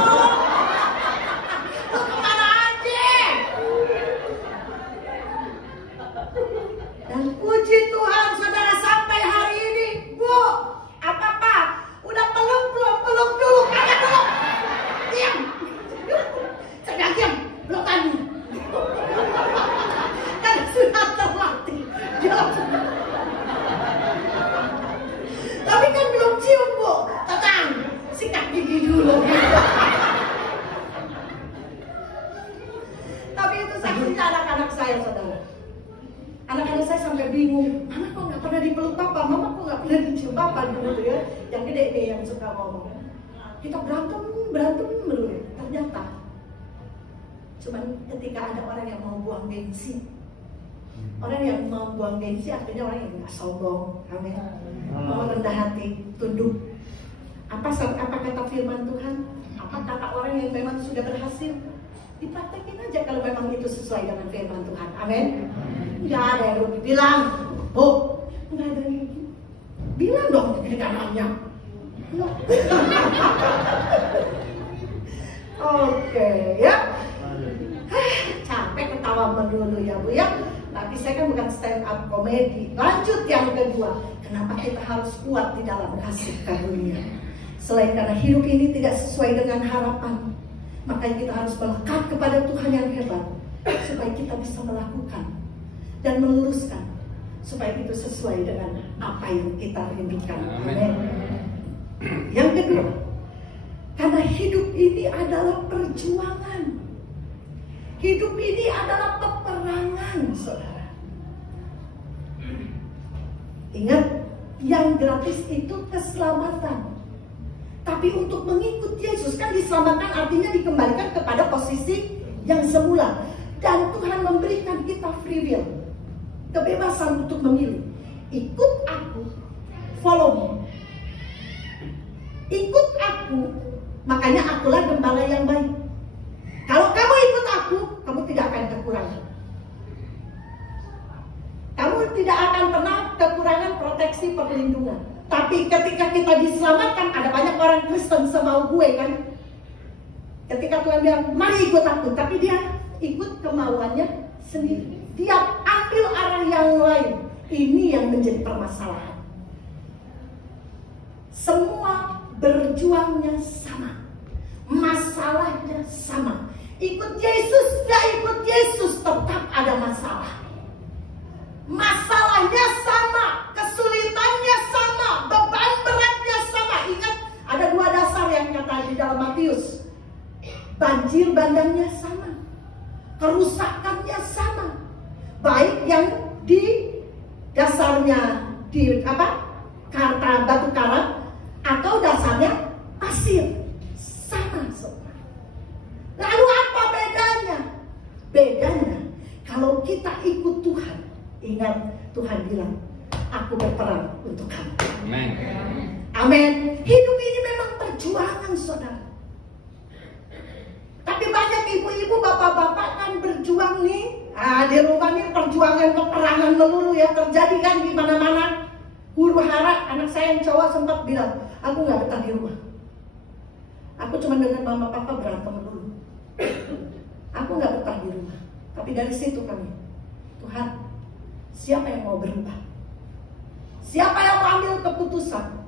Lu kemana aja? Dan puji Tuhan saudara, sampai hari ini, Bu, apa-apa, udah peluk belum? Peluk dulu, kagak peluk. Diam. Saya diam, peluk tadi. Karena sudah terlatih. Tapi kan belum cium, Bu. Tenang, sikat gigi dulu. Tapi itu saksinya anak-anak saya, saudara. Anak-anak saya sampai bingung, Mama kok nggak pernah dipeluk Papa, Mama kok nggak pernah dicium Papa, gitu ya. Yang gede nih yang suka ngomong. Kita berantem dulu ya. Ternyata cuman ketika ada orang yang mau buang gengsi. Orang yang mau buang gengsi artinya orang yang nggak sombong, amin. Mau rendah hati, tunduk. Apa kata firman Tuhan? Apa kata orang yang memang sudah berhasil? Dipraktekin aja kalau memang itu sesuai dengan firman Tuhan, amin. Nggak ada yang rugi, bilang, Bu, nggak ada yang rugi. Bilang dong di kanannya. Oke, ya. Capek ketawa melulu ya, Bu ya. Tapi saya kan bukan stand up komedi. Lanjut yang kedua, kenapa kita harus kuat di dalam kasih karunia? Selain karena hidup ini tidak sesuai dengan harapan, maka kita harus melekat kepada Tuhan yang hebat, supaya kita bisa melakukan dan meluruskan, supaya itu sesuai dengan apa yang kita rindukan. Amin. Yang kedua, karena hidup ini adalah perjuangan. Hidup ini adalah peperangan, saudara. Ingat, yang gratis itu keselamatan. Tapi untuk mengikut Yesus, kan diselamatkan artinya dikembalikan kepada posisi yang semula. Dan Tuhan memberikan kita free will, kebebasan untuk memilih. Ikut aku, follow me. Ikut aku, makanya akulah gembala yang baik. Kalau kamu ikut aku, kamu tidak akan kekurangan. Kamu tidak akan pernah kekurangan proteksi perlindungan. Tapi ketika kita diselamatkan, ada banyak orang Kristen semau gue kan. Ketika Tuhan bilang, mari ikut aku, tapi dia ikut kemauannya sendiri. Dia ambil arah yang lain. Ini yang menjadi permasalahan. Semua berjuangnya sama, masalahnya sama. Ikut Yesus, gak ikut Yesus, tetap ada masalah. Masalahnya sama, kesulitannya sama, beban beratnya sama. Ingat, ada dua dasar yang kata di dalam Matius. Banjir bandangnya sama, kerusakannya sama. Baik yang di dasarnya di batu karang atau dasarnya pasir, sama semua. Lalu apa bedanya? Bedanya kalau kita ikut Tuhan, ingat Tuhan bilang, aku berperang untuk kamu. Amin. Amin. Hidup ini memang perjuangan, saudara. Tapi banyak ibu-ibu, bapak-bapak kan berjuang nih. Di rumah nih perjuangan peperangan melulu ya, terjadi kan di mana-mana. Huru hara, anak saya yang cowok sempat bilang, aku nggak betah di rumah. Aku cuma dengan mama papa berantem dulu. Aku nggak betah di rumah. Tapi dari situ kami, Tuhan, siapa yang mau berubah? Siapa yang mau ambil keputusan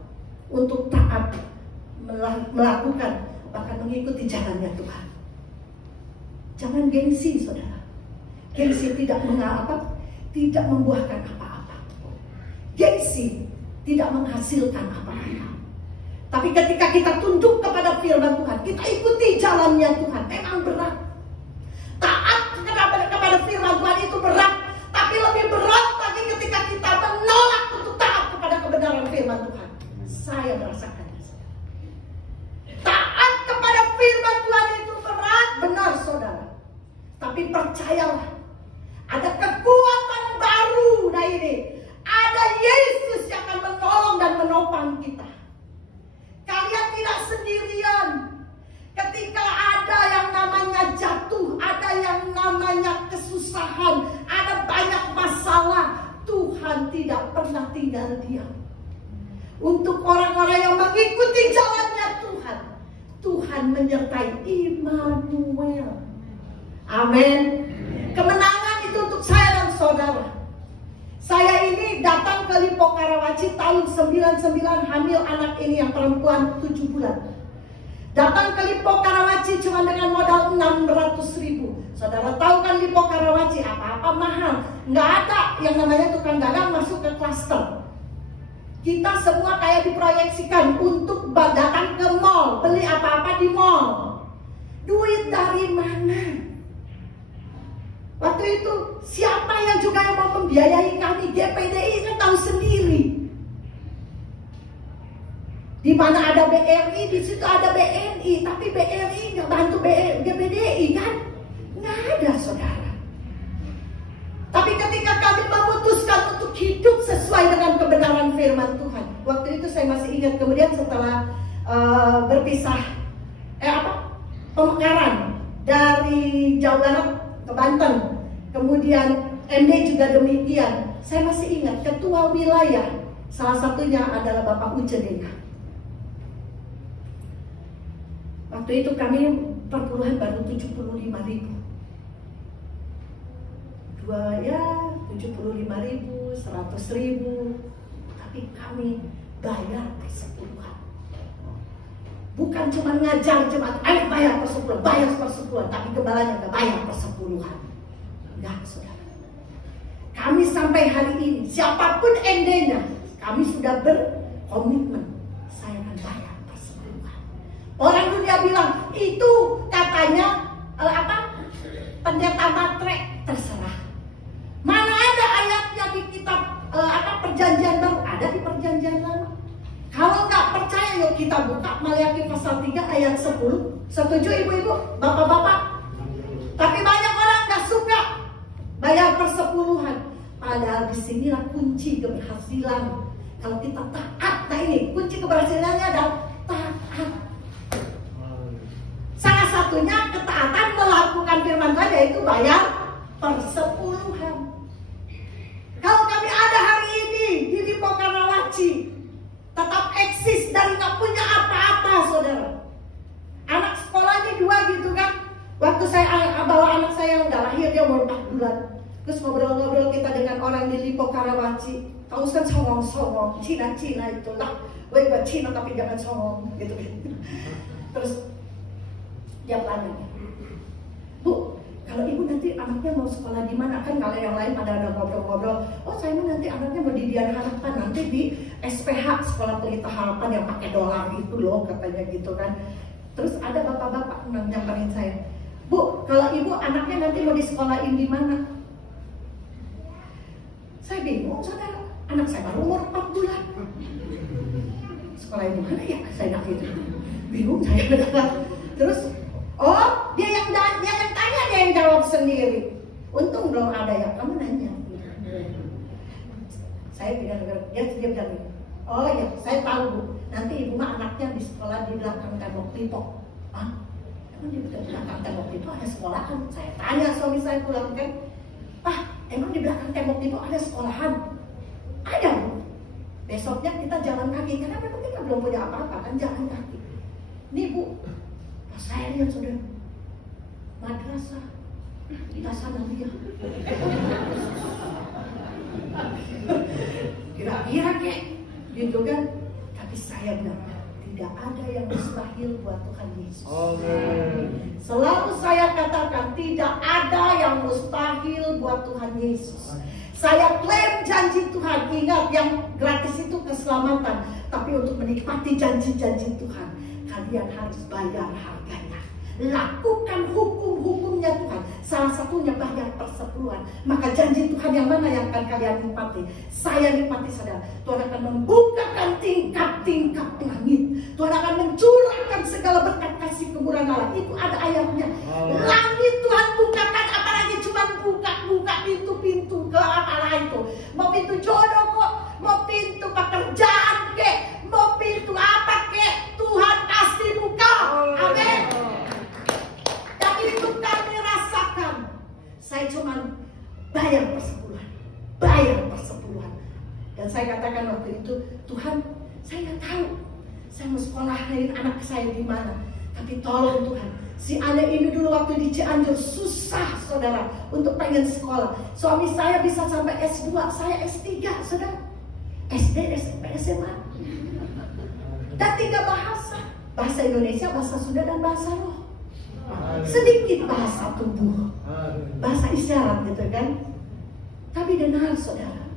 untuk taat, melakukan, bahkan mengikuti jalannya Tuhan? Jangan gengsi, saudara. Gengsi tidak tidak membuahkan apa-apa. Gengsi tidak menghasilkan apa-apa. Tapi ketika kita tunduk kepada firman Tuhan, kita ikuti jalannya Tuhan, memang berat. Taat kepada firman Tuhan itu berat, tapi lebih berat lagi ketika kita menolak untuk taat kepada kebenaran firman Tuhan. Saya merasakannya. Taat kepada firman Tuhan itu berat, benar saudara. Tapi percayalah, ada kekuatan baru. Nah ini, ada Yesus yang akan menolong dan menopang kita. Kalian tidak sendirian. Ketika ada yang namanya jatuh, ada yang namanya kesusahan, ada banyak masalah, Tuhan tidak pernah tinggal diam. Untuk orang-orang yang mengikuti jalannya Tuhan, Tuhan menyertai. Immanuel. Amin. Kemenangan itu untuk saya dan saudara. Saya ini datang ke Lipo Karawaci tahun 99, hamil anak ini yang perempuan 7 bulan. Datang ke Lipo Karawaci cuma dengan modal 600.000. Saudara tahu kan Lipo Karawaci apa-apa mahal. Nggak ada yang namanya tukang dagang masuk ke klaster. Kita semua kayak diproyeksikan untuk datang ke mall, beli apa-apa di mall. Duit dari mana? Waktu itu siapa yang juga yang mau membiayai kami? GPDI kan tahu sendiri. Di mana ada BRI, di situ ada BNI, tapi BRI nggak bantu GPDI kan? Nggak ada, saudara. Tapi ketika kami memutuskan untuk hidup sesuai dengan kebenaran firman Tuhan, waktu itu saya masih ingat. Kemudian setelah berpisah, pemekaran dari Jawa Barat ke Banten, kemudian MD juga demikian. Saya masih ingat ketua wilayah, salah satunya adalah Bapak Ujenega. Waktu itu kami perpuluhan baru 75.000. 75.000, 100.000. Tapi kami bayar persepuluhan. Bukan cuma ngajar jemaat, ayo bayar persepuluhan, tapi gembalanya nggak bayar persepuluhan. Enggak, saudara. Kami sampai hari ini, siapapun MD-nya, kami sudah berkomitmen, saya akan bayar persepuluhan. Orang dunia bilang itu katanya pendeta matre, terserah. Mana ada ayatnya di kitab perjanjian baru? Ada di perjanjian lama. Kalau nggak percaya, yuk kita buka Maliaki pasal 3 ayat 10. Setuju ibu-ibu, bapak-bapak? Tapi banyak orang nggak suka bayar persepuluhan. Padahal disinilah kunci keberhasilan. Kalau kita taat, nah ini kunci keberhasilannya adalah taat. Salah satunya ketaatan melakukan firman Tuhan, yaitu bayar persepuluhan. Kalau kami ada hari ini di Lipo Karawaci, tetap eksis dari nggak punya apa-apa, saudara. Anak sekolahnya 2 gitu kan. Waktu saya bawa anak saya yang udah lahir, dia umur 4 bulan. Terus ngobrol-ngobrol kita dengan orang di Lipo Karawaci. Tahu kan songong-songong, Cina-Cina itulah. Woi buat Cina tapi jangan songong gitu kan. Terus dia tanya, Bu, kalau ibu nanti anaknya mau sekolah di mana? Kan kalau yang lain pada ada ngobrol-ngobrol. Oh saya nanti anaknya mau di Dian Harapan, nanti di SPH, Sekolah Pelita Harapan yang pakai dolar itu loh, katanya gitu kan. Terus ada bapak-bapak nyamperin saya, Bu, kalau ibu anaknya nanti mau disekolahin di mana? Saya bingung, saudara. Anak saya baru umur 4 bulan. Sekolah di mana ya? Saya nggak gitu. Bingung saya. Terus, oh dia yang tanya, dia yang jawab sendiri. Untung belum ada ya, kamu nanya. Saya bilang, dia bilang, oh ya, saya tahu Bu. Nanti ibu mah anaknya di sekolah di belakang tembok Lipo. Ah, emang di belakang tembok Lipo ada sekolahan? Saya tanya suami saya pulang kan, Pak, emang di belakang tembok Lipo ada sekolahan? Ada Bu. Besoknya kita jalan kaki, karena memang kita belum punya apa-apa kan, jalan kaki. Nih Bu, Bayar saudara. Madrasah. Kita sana dia. Kira-kira kek, gitu kan? Tapi saya bilang, tidak ada yang mustahil buat Tuhan Yesus. Selalu saya katakan, tidak ada yang mustahil buat Tuhan Yesus. Saya klaim janji Tuhan. Ingat, yang gratis itu keselamatan. Tapi untuk menikmati janji-janji Tuhan, kalian harus bayar harganya. Lakukan hukum-hukumnya Tuhan. Salah satunya bayar persepuluhan. Maka janji Tuhan yang mana yang akan kalian nikmati? Saya nikmati, saudara. Tuhan akan membukakan tingkap-tingkap langit. Tuhan akan mencurahkan segala berkat kasih kemurahan Allah. Itu ada ayatnya. Langit Tuhan bukakan, apalagi cuma buka pintu-pintu ke apa itu. Mau pintu jodoh kok, mau pintu pekerjaan kek, mau pintu apa kek, Tuhan pasti buka. Amin. Itu kami rasakan. Saya cuma bayar persepuluhan. Dan saya katakan waktu itu, Tuhan, saya nggak tahu saya mau sekolahin anak saya di mana. Tapi tolong Tuhan, si anak ini dulu waktu di Cianjur susah, saudara, untuk pengen sekolah. Suami saya bisa sampai S2, saya S3, saudara. SD, SMP, SMA. Dan 3 bahasa. Bahasa Indonesia, bahasa Sunda, dan bahasa roh. Sedikit bahasa tubuh, bahasa isyarat gitu kan. Tapi dengar saudara,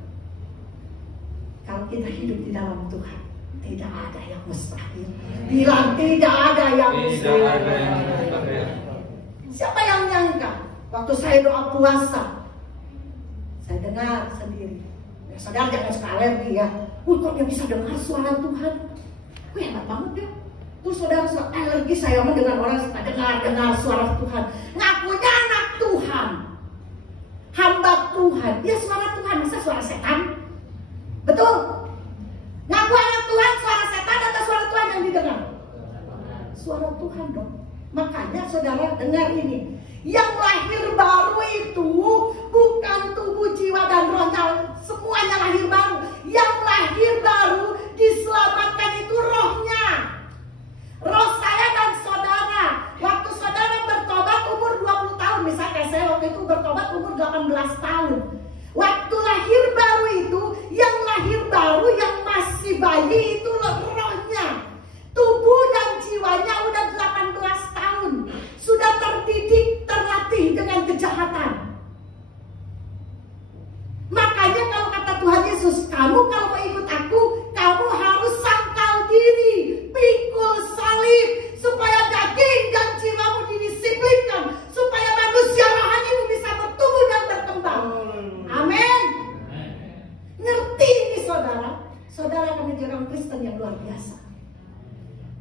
kalau kita hidup di dalam Tuhan, tidak ada yang mustahil. Bilang tidak ada yang mustahil. Siapa yang nyangka waktu saya doa puasa, saya dengar sendiri. Ya, saudara jangan suka alergi ya. Kok dia bisa dengar suara Tuhan? Hebat banget ya. Terus saudara suka alergi saya dengan orang suka dengar suara Tuhan. Ngakunya anak Tuhan, hamba Tuhan. Ya suara Tuhan, masa suara setan? Betul? Ngaku anak Tuhan, suara setan atau suara Tuhan yang didengar? Suara Tuhan dong. Makanya saudara dengar ini. Yang lahir baru itu bukan tubuh, jiwa, dan rohnya. Semuanya lahir baru. Yang lahir baru diselamatkan itu rohnya. Roh saya dan saudara. Waktu saudara bertobat umur 20 tahun. Misalnya saya waktu itu bertobat umur 18 tahun. Waktu lahir baru itu, yang lahir baru, yang masih bayi itu rohnya. Tubuh dan jiwanya udah 18 tahun. Sudah terdidik, terlatih dengan kejahatan. Makanya kalau kata Tuhan Yesus, kamu kalau mau ikut aku, kamu harus sangkal diri, pikul salib, supaya daging dan jiwamu didisiplinkan, supaya manusia rohanimu bisa bertumbuh dan berkembang. Amin. Ngerti ini saudara? Saudara akan menjadi orang Kristen yang luar biasa.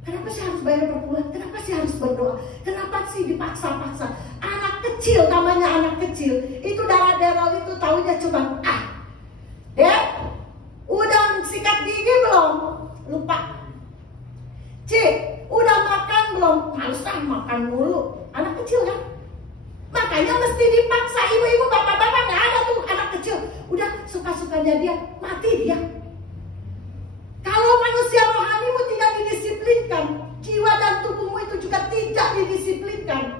Kenapa sih harus bayar perpuluhan? Kenapa sih harus berdoa? Kenapa sih dipaksa-paksa? Anak kecil, namanya anak kecil, itu darah-darah itu taunya cuma udah sikat gigi belum? Lupa. Udah makan belum? Harus makan mulu. Anak kecil kan? Makanya mesti dipaksa. Ibu-ibu, bapak-bapak nggak ada tuh anak kecil. Udah suka-sukanya dia, mati dia. Kalau manusia rohanimu tidak didisiplinkan, jiwa dan tubuhmu itu juga tidak didisiplinkan,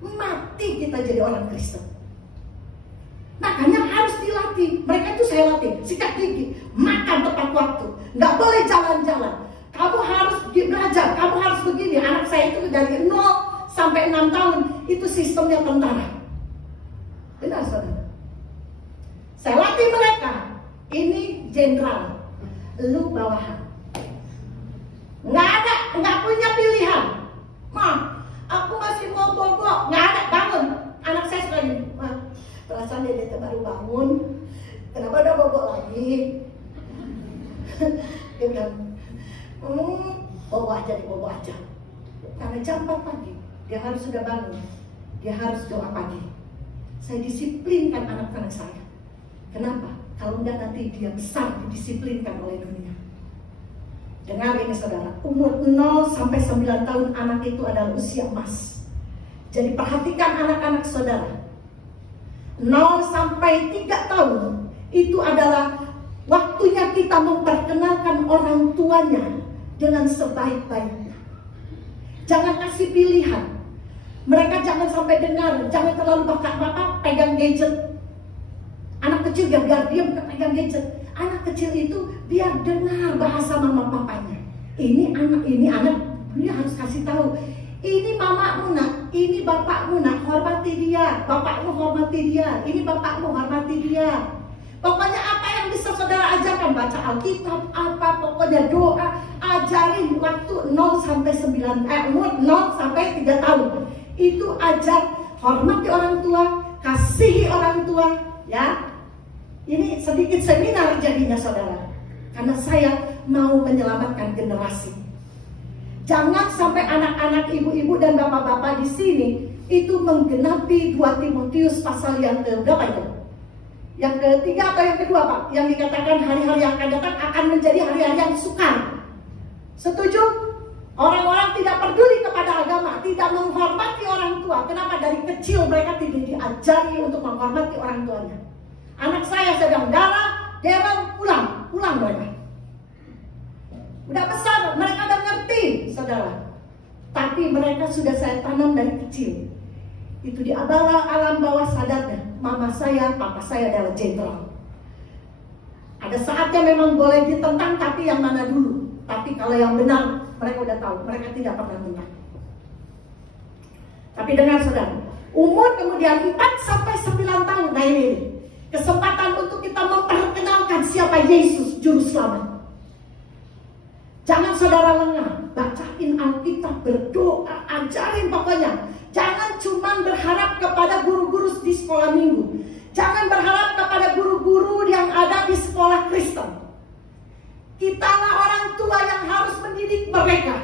mati kita jadi orang Kristen. Makanya harus dilatih. Mereka itu saya latih, sikat gigi, makan tepat waktu, nggak boleh jalan-jalan. Kamu harus belajar, kamu harus begini. Anak saya itu dari 0 sampai 6 tahun itu sistemnya tentara. Benar saudara? Saya latih mereka. Ini jenderal, lu bawahan. Nggak punya pilihan. Ma, aku masih mau bobo. Nggak ada, bangun. Anak saya suka gini, ma, perasaan dia baru bangun, kenapa udah bobo lagi? Dia bilang, bobo aja. Karena jam 4 pagi, dia harus sudah bangun. Dia harus doa pagi. Saya disiplinkan anak-anak saya. Kenapa? Kalau enggak nanti dia besar didisiplinkan oleh dunia. Dengar ini saudara, umur 0 sampai 9 tahun anak itu adalah usia emas. Jadi perhatikan anak-anak saudara. 0 sampai 3 tahun itu adalah waktunya kita memperkenalkan orang tuanya dengan sebaik-baiknya. Jangan kasih pilihan. Mereka jangan sampai dengar, jangan terlalu bapak-bapak pegang gadget. Anak kecil biar diam pegang gadget. Anak kecil itu biar dengar bahasa mama papanya. Ini anak dia harus kasih tahu. Ini mamamu nak, ini bapakmu nak, hormati dia. Bapakmu hormati dia, ini bapakmu hormati dia. Pokoknya apa yang bisa saudara ajarkan, baca Alkitab, apa pokoknya doa, ajarin waktu 0 sampai 3 tahun. Itu ajar hormati orang tua, kasihi orang tua, ya. Ini sedikit seminar jadinya saudara. Karena saya mau menyelamatkan generasi. Jangan sampai anak-anak ibu-ibu dan bapak-bapak di sini itu menggenapi 2 Timotius pasal yang berapa itu? Yang ketiga atau yang kedua Pak? Yang dikatakan hari-hari yang akan datang akan menjadi hari-hari yang sukar. Setuju? Orang-orang tidak peduli kepada agama, tidak menghormati orang tua. Kenapa? Dari kecil mereka tidak diajari untuk menghormati orang tuanya. Anak saya sedang darah, pulang mereka. Udah besar, mereka udah ngerti, saudara. Tapi mereka sudah saya tanam dari kecil. Itu di alam bawah sadarnya. Mama saya, papa saya adalah jenderal. Ada saatnya memang boleh ditentang, tapi yang mana dulu. Tapi kalau yang benar, mereka udah tahu. Mereka tidak pernah tentang. Tapi dengar saudara, umur kemudian 4-9 tahun. Nah ini kesempatan untuk kita memperkenalkan siapa Yesus, Juru Selamat. Jangan saudara lengah, bacain Alkitab, berdoa, ajarin pokoknya. Jangan cuma berharap kepada guru-guru di sekolah minggu. Jangan berharap kepada guru-guru yang ada di sekolah Kristen. Kitalah orang tua yang harus mendidik mereka.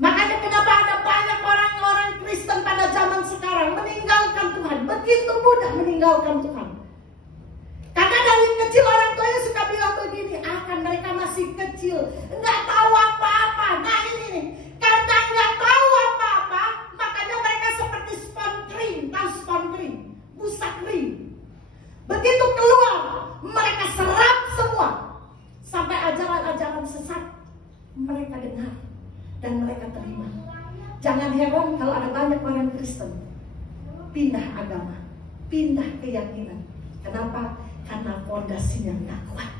Makanya kenapa ada banyak orang-orang Kristen pada zaman sekarang meninggalkan Tuhan. Begitu mudah meninggalkan Tuhan. Karena dari kecil orang tuanya suka bilang begini, akan mereka masih kecil, nggak tahu apa-apa. Nah ini nih, karena nggak tahu apa-apa, makanya mereka seperti spon kering, tahu spon kering, busa kering. Begitu keluar, mereka serap semua, sampai ajaran-ajaran sesat mereka dengar dan mereka terima. Jangan heran kalau ada banyak orang Kristen pindah agama, pindah keyakinan. Kenapa? Karena fondasinya nggak kuat.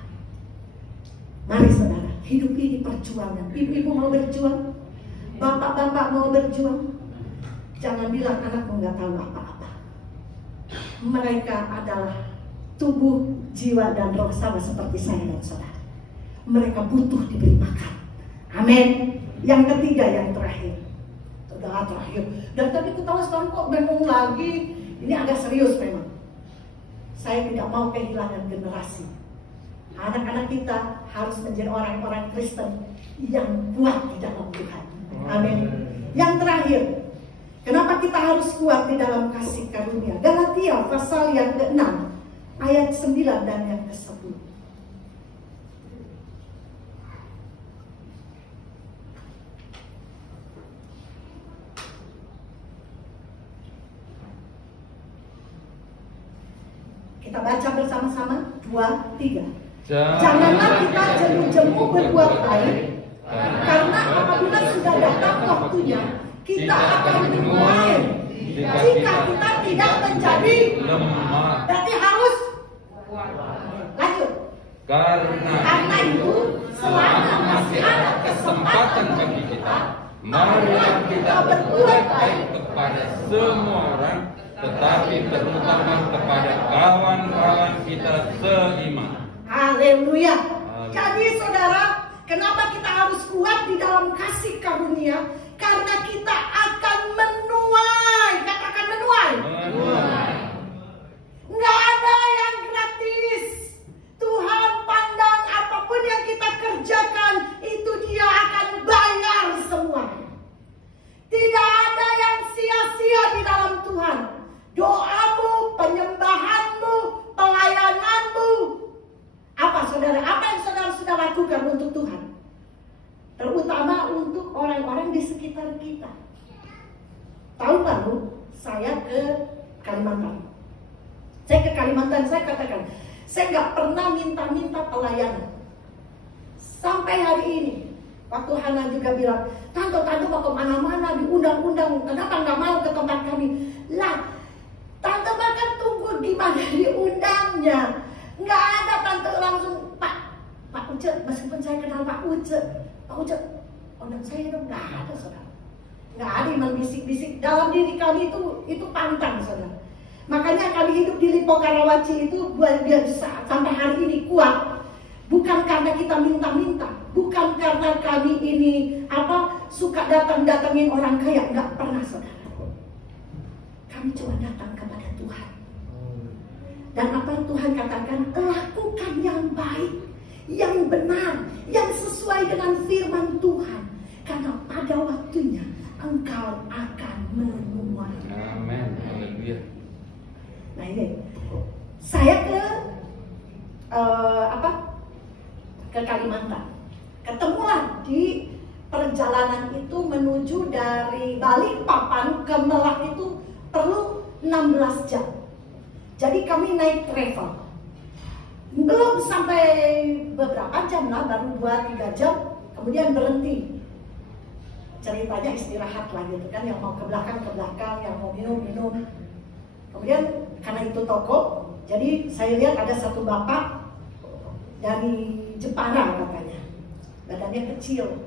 Mari saudara, hidup ini perjuangan. Ibu-ibu mau berjuang, bapak-bapak mau berjuang. Jangan bilang anakmu nggak tahu apa-apa. Mereka adalah tubuh, jiwa, dan roh sama seperti saya dan saudara. Mereka butuh diberi makan. Amin. Yang ketiga, yang terakhir. Sudah terakhir. Dan tadi ketawa sekarang kok bengong lagi. Ini agak serius memang. Saya tidak mau kehilangan generasi. Anak-anak kita harus menjadi orang-orang Kristen yang kuat di dalam Tuhan. Amin. Yang terakhir, kenapa kita harus kuat di dalam kasih karunia? Galatia pasal yang ke-6 ayat 9 dan yang ke-10. Kita baca bersama-sama, 2, 3. Janganlah kita jemu-jemu berbuat baik, karena apabila sudah datang waktunya, kita akan menuai. Jika kita tidak menjadi lemah, berarti harus lanjut. Karena itu, selama masih ada kesempatan bagi kita, marilah kita berbuat baik kepada semua orang, tetapi terutama kepada kawan-kawan kita seiman. Haleluya. Jadi saudara, kenapa kita harus kuat di dalam kasih karunia? Karena kita akan menuai. Katakan menuai. Nggak ada yang gratis. Tuhan pandang apapun yang kita kerjakan, itu Dia akan bayar semua. Tidak ada yang sia-sia di dalam Tuhan. Doamu, penyembahanmu, pelayananmu. Apa saudara? Apa yang saudara sudah lakukan untuk Tuhan? Terutama untuk orang-orang di sekitar kita. Tahun lalu saya ke Kalimantan. Saya ke Kalimantan, saya katakan, saya nggak pernah minta-minta pelayanan. Sampai hari ini, Waktu Hana juga bilang, tante mau kemana-mana, diundang-undang, kenapa nggak mau ke tempat kami? Lah, tante makan tunggu gimana diundangnya. Nggak ada tante langsung, Pak Uce, meskipun saya kenal Pak Uce, undang saya dong, nggak ada saudara. Nggak ada yang bisik-bisik, dalam diri kami itu pantang saudara. Makanya kami hidup di Lipo Karawaci itu biar bisa sampai hari ini kuat. Bukan karena kita minta-minta, bukan karena kami ini suka datangin orang kaya, nggak pernah saudara. Kami cuma datang kepada Tuhan. Dan apa yang Tuhan katakan, lakukan yang baik, yang benar, yang sesuai dengan firman Tuhan. Karena pada waktunya engkau akan menuai. Amin. Haleluya. Nah ini, saya ke Kalimantan. Ketemulah di perjalanan itu menuju dari Balikpapan ke Merak itu perlu 16 jam. Jadi kami naik travel. Belum sampai beberapa jam lah, baru 2-3 jam, kemudian berhenti. Ceritanya istirahat lah gitu kan, yang mau ke belakang, yang mau minum. Kemudian karena itu toko, jadi saya lihat ada satu bapak dari Jepara katanya, badannya kecil.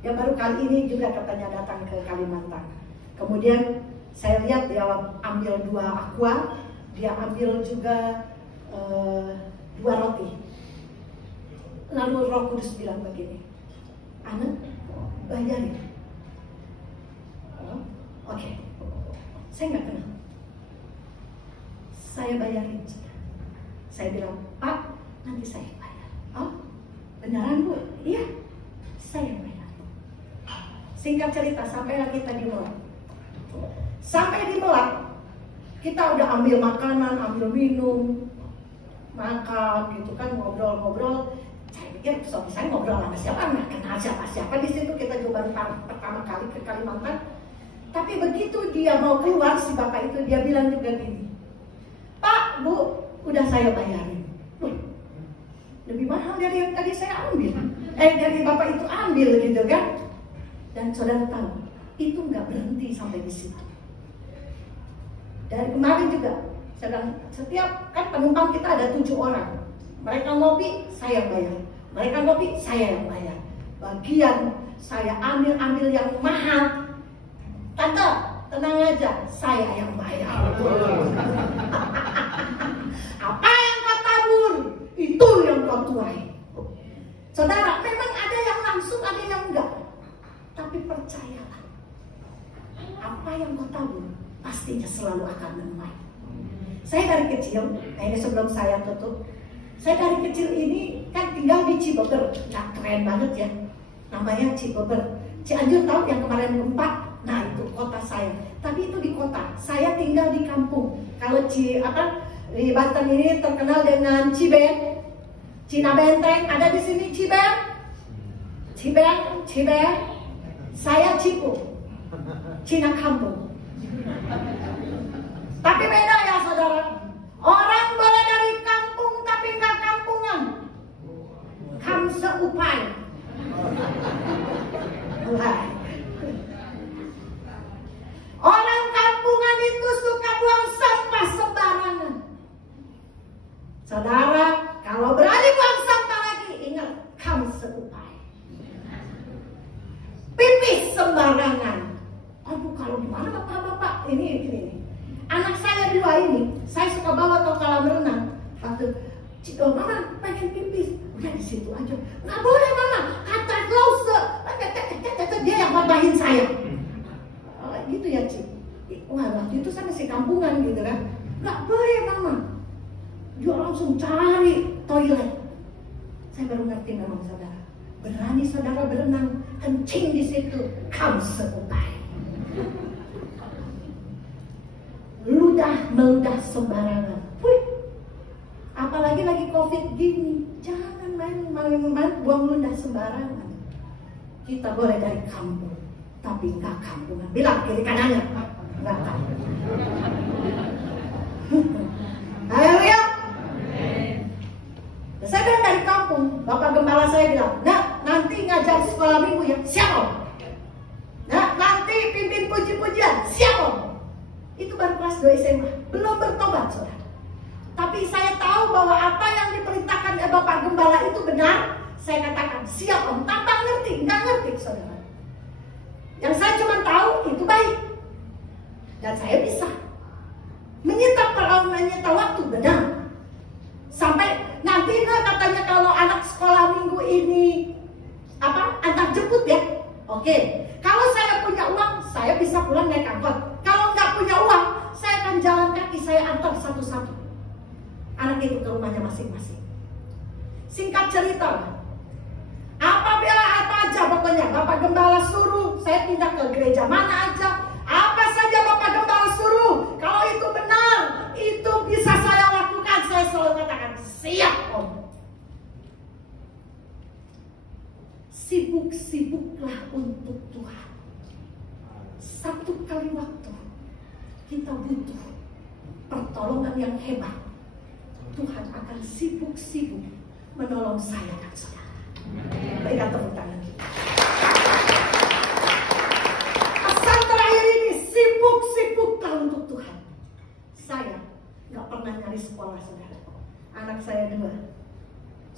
Dia baru kali ini juga katanya datang ke Kalimantan. Kemudian saya lihat dia ambil 2 aqua, dia ambil juga 2 roti. Lalu Roh Kudus bilang begini, Ana, bayarin. Oke. Saya nggak kenal. Saya bayarin. Saya bilang, Pak, nanti saya bayar. Oh, beneran Bu? Iya, saya bayar. Singkat cerita, sampailah kita di Merak. Sampai di Merak, kita udah ambil makanan, ambil minum, makan gitu kan, ngobrol-ngobrol. Saya pikir suami saya ngobrol sama siapa, nggak kenal siapa-siapa di situ. Kita juga baru pertama kali ke Kalimantan. Tapi begitu dia mau keluar, si bapak itu dia bilang juga gini, Pak, Bu, udah saya bayarin. Lebih mahal dari yang tadi saya ambil. Dari bapak itu ambil gitu kan. Dan saudara tahu, itu nggak berhenti sampai di situ. Dari kemarin juga, setiap kan penumpang kita ada 7 orang. Mereka ngopi, saya bayar. Mereka ngopi, saya yang bayar. Bagian saya ambil yang mahal. Tante, tenang aja, saya yang bayar. Apa yang kau tabur, itu yang kau tuai. Saudara, memang ada yang langsung, ada yang enggak. Tapi percayalah, apa yang kau tabur, pastinya selalu akan menuai. Saya dari kecil, ini sebelum saya tutup, saya dari kecil ini kan tinggal di Cibeber. Nah, keren banget ya, namanya Cibeber. Cianjur tahu yang kemarin gempa? Nah itu kota saya, tapi itu di kota. Saya tinggal di kampung. Kalau di Banten ini terkenal dengan Cibeng, Cina Benteng. Ada di sini Cibeng. Saya Cipu, Cina kampung. Tapi beda ya saudara. Orang boleh dari kampung tapi nggak kampungan. Kamseupai. Orang kampungan itu suka buang sampah sembarangan. Saudara, kalau berani buang sampah lagi, ingat, kamseupai. Pipis sembarangan. Aduh, kalau gimana bapak-bapak? Ini. Anak saya 2 ini, saya suka bawa ke kolam renang. Waktu, Mama pengen pipis, udah di situ aja. Nggak boleh Mama, kata close. Dia yang babahin saya. Gitu ya Cik. Wah waktu itu saya masih kampungan gitu kan. Nggak boleh Mama. Dia langsung cari toilet. Saya baru ngerti memang saudara. Berani saudara berenang, kencing di situ, kamseupai. Meludah sembarangan. Apalagi lagi COVID gini, jangan main buang ludah sembarangan. Kita boleh dari kampung, tapi nggak kampungan. Bilang kiri kanannya, nggak kampungan. Haleluya. Saya bilang dari kampung. Bapak gembala saya bilang, nah nanti ngajar sekolah minggu ya. Itu baru kelas 2 SMA, belum bertobat saudara. Tapi saya tahu bahwa apa yang diperintahkan Bapak Gembala itu benar. Saya katakan, siap Om, tanpa ngerti, nggak ngerti saudara. Yang saya cuma tahu itu baik. Dan saya bisa menyita waktu, benar. Sampai nanti katanya kalau anak sekolah minggu ini antar jemput ya. Oke. Kalau saya punya uang, saya bisa pulang naik angkot. Kalau nggak punya uang, saya akan jalan kaki, saya antar satu-satu anak itu ke rumahnya masing-masing. Singkat cerita, apabila apa aja pokoknya Bapak Gembala suruh saya pindah ke gereja mana aja, apa saja Bapak Gembala suruh, kalau itu benar, itu bisa saya lakukan, saya selalu katakan siap Om. Sibuk-sibuklah untuk Tuhan. Satu kali waktu kita butuh pertolongan yang hebat, Tuhan akan sibuk-sibuk menolong saya dan saudara. Berikan tepuk tangan kita. Pesan terakhir ini, sibuk-sibuklah untuk Tuhan. Saya nggak pernah nyari sekolah saudara. Anak saya 2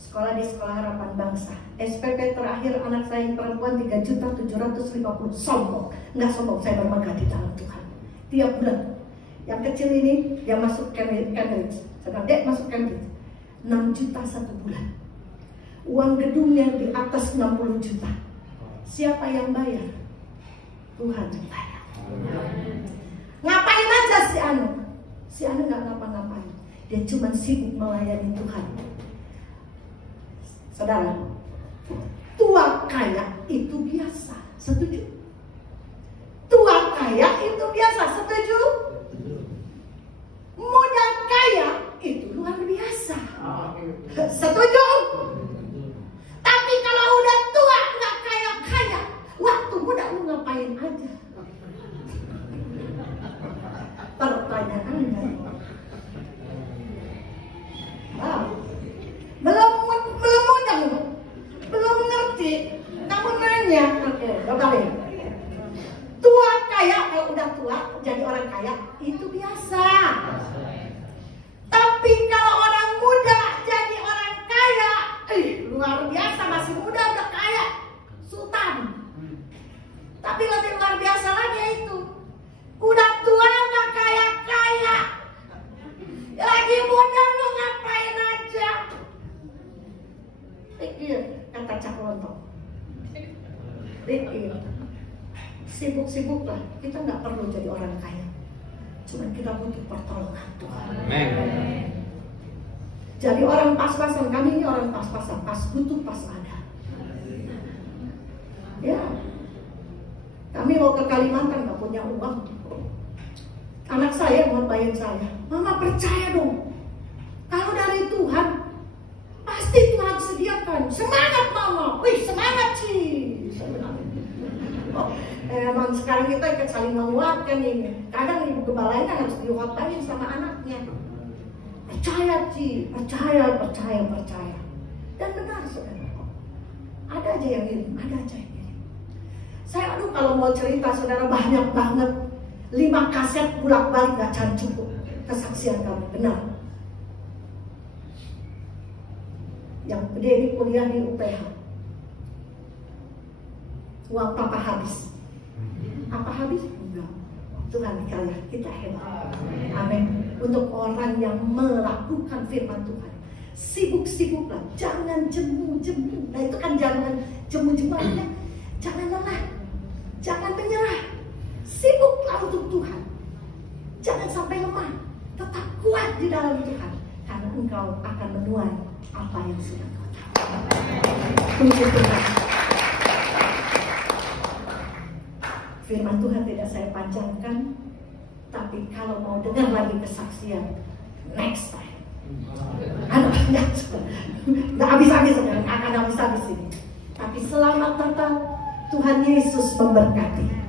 sekolah di Sekolah Harapan Bangsa. SPP terakhir anak saya yang perempuan 3.750.000. Sombong, nggak sombong, saya bermegah di dalam Tuhan. Tiap bulan, yang kecil ini dia masuk Cambridge, sedang dia masuk Cambridge, 6 juta 1 bulan. Uang gedungnya di atas 60 juta. Siapa yang bayar? Tuhan yang bayar. Ngapain aja si Anu? Si Anu nggak ngapa-ngapain. Dia cuma sibuk melayani Tuhan. Saudara, tua kaya itu biasa, setuju? Tua kaya itu biasa, setuju? Muda kaya itu luar biasa, setuju? Tapi kalau udah tua nggak kaya-kaya, waktu muda lu ngapain aja? Pertanyaannya, wow. Belum ngerti, kamu nanya, oke, balik. Tua kaya, kalau udah tua jadi orang kaya itu biasa. Tapi kalau orang muda jadi orang kaya, luar biasa, masih muda udah kaya, sultan. Tapi lebih luar biasa lagi itu, udah tua nggak kaya-kaya, lagi muda lu ngapain aja? Pikir, kata Cak Lontong. Pikir, sibuk-sibuklah. Kita nggak perlu jadi orang kaya, cuma kita butuh pertolongan Tuhan. Amen. Jadi orang pas-pasan, kami ini orang pas-pasan, pas butuh pas ada. Ya, kami mau ke Kalimantan nggak punya uang. Anak saya mau bayar saya, Mama percaya dong, kalau dari Tuhan pasti Tuhan sediakan. Semangat Mama, wih semangat sih. Oh, emang sekarang kita ikut saling menguatkan ini. Kadang ibu gembala ini harus dikhotbahin sama anaknya. Percaya Ci, percaya. Dan benar saudara, ada aja yang ngirim, ada aja yang ngirim. Saya kalau mau cerita saudara banyak banget. 5 kaset bolak-balik gak akan cukup kesaksian kami, benar. Yang gede ini kuliah di UPH, uang papa habis. Apa habis? Enggak. Tuhan kaya, kita hebat. Amin. Untuk orang yang melakukan firman Tuhan, sibuk-sibuklah, jangan jemu-jemu. Nah itu kan jangan jemu-jemu, jangan lelah, jangan menyerah. Sibuklah untuk Tuhan, jangan sampai lemah, tetap kuat di dalam Tuhan, karena engkau akan menuai apa yang sudah kau tahu. Puji Tuhan. Firman Tuhan tidak saya panjangkan, tapi kalau mau dengar lagi kesaksian, next time. Nggak habis-habis, akan habis-habis ini. Tapi selamat datang, Tuhan Yesus memberkati.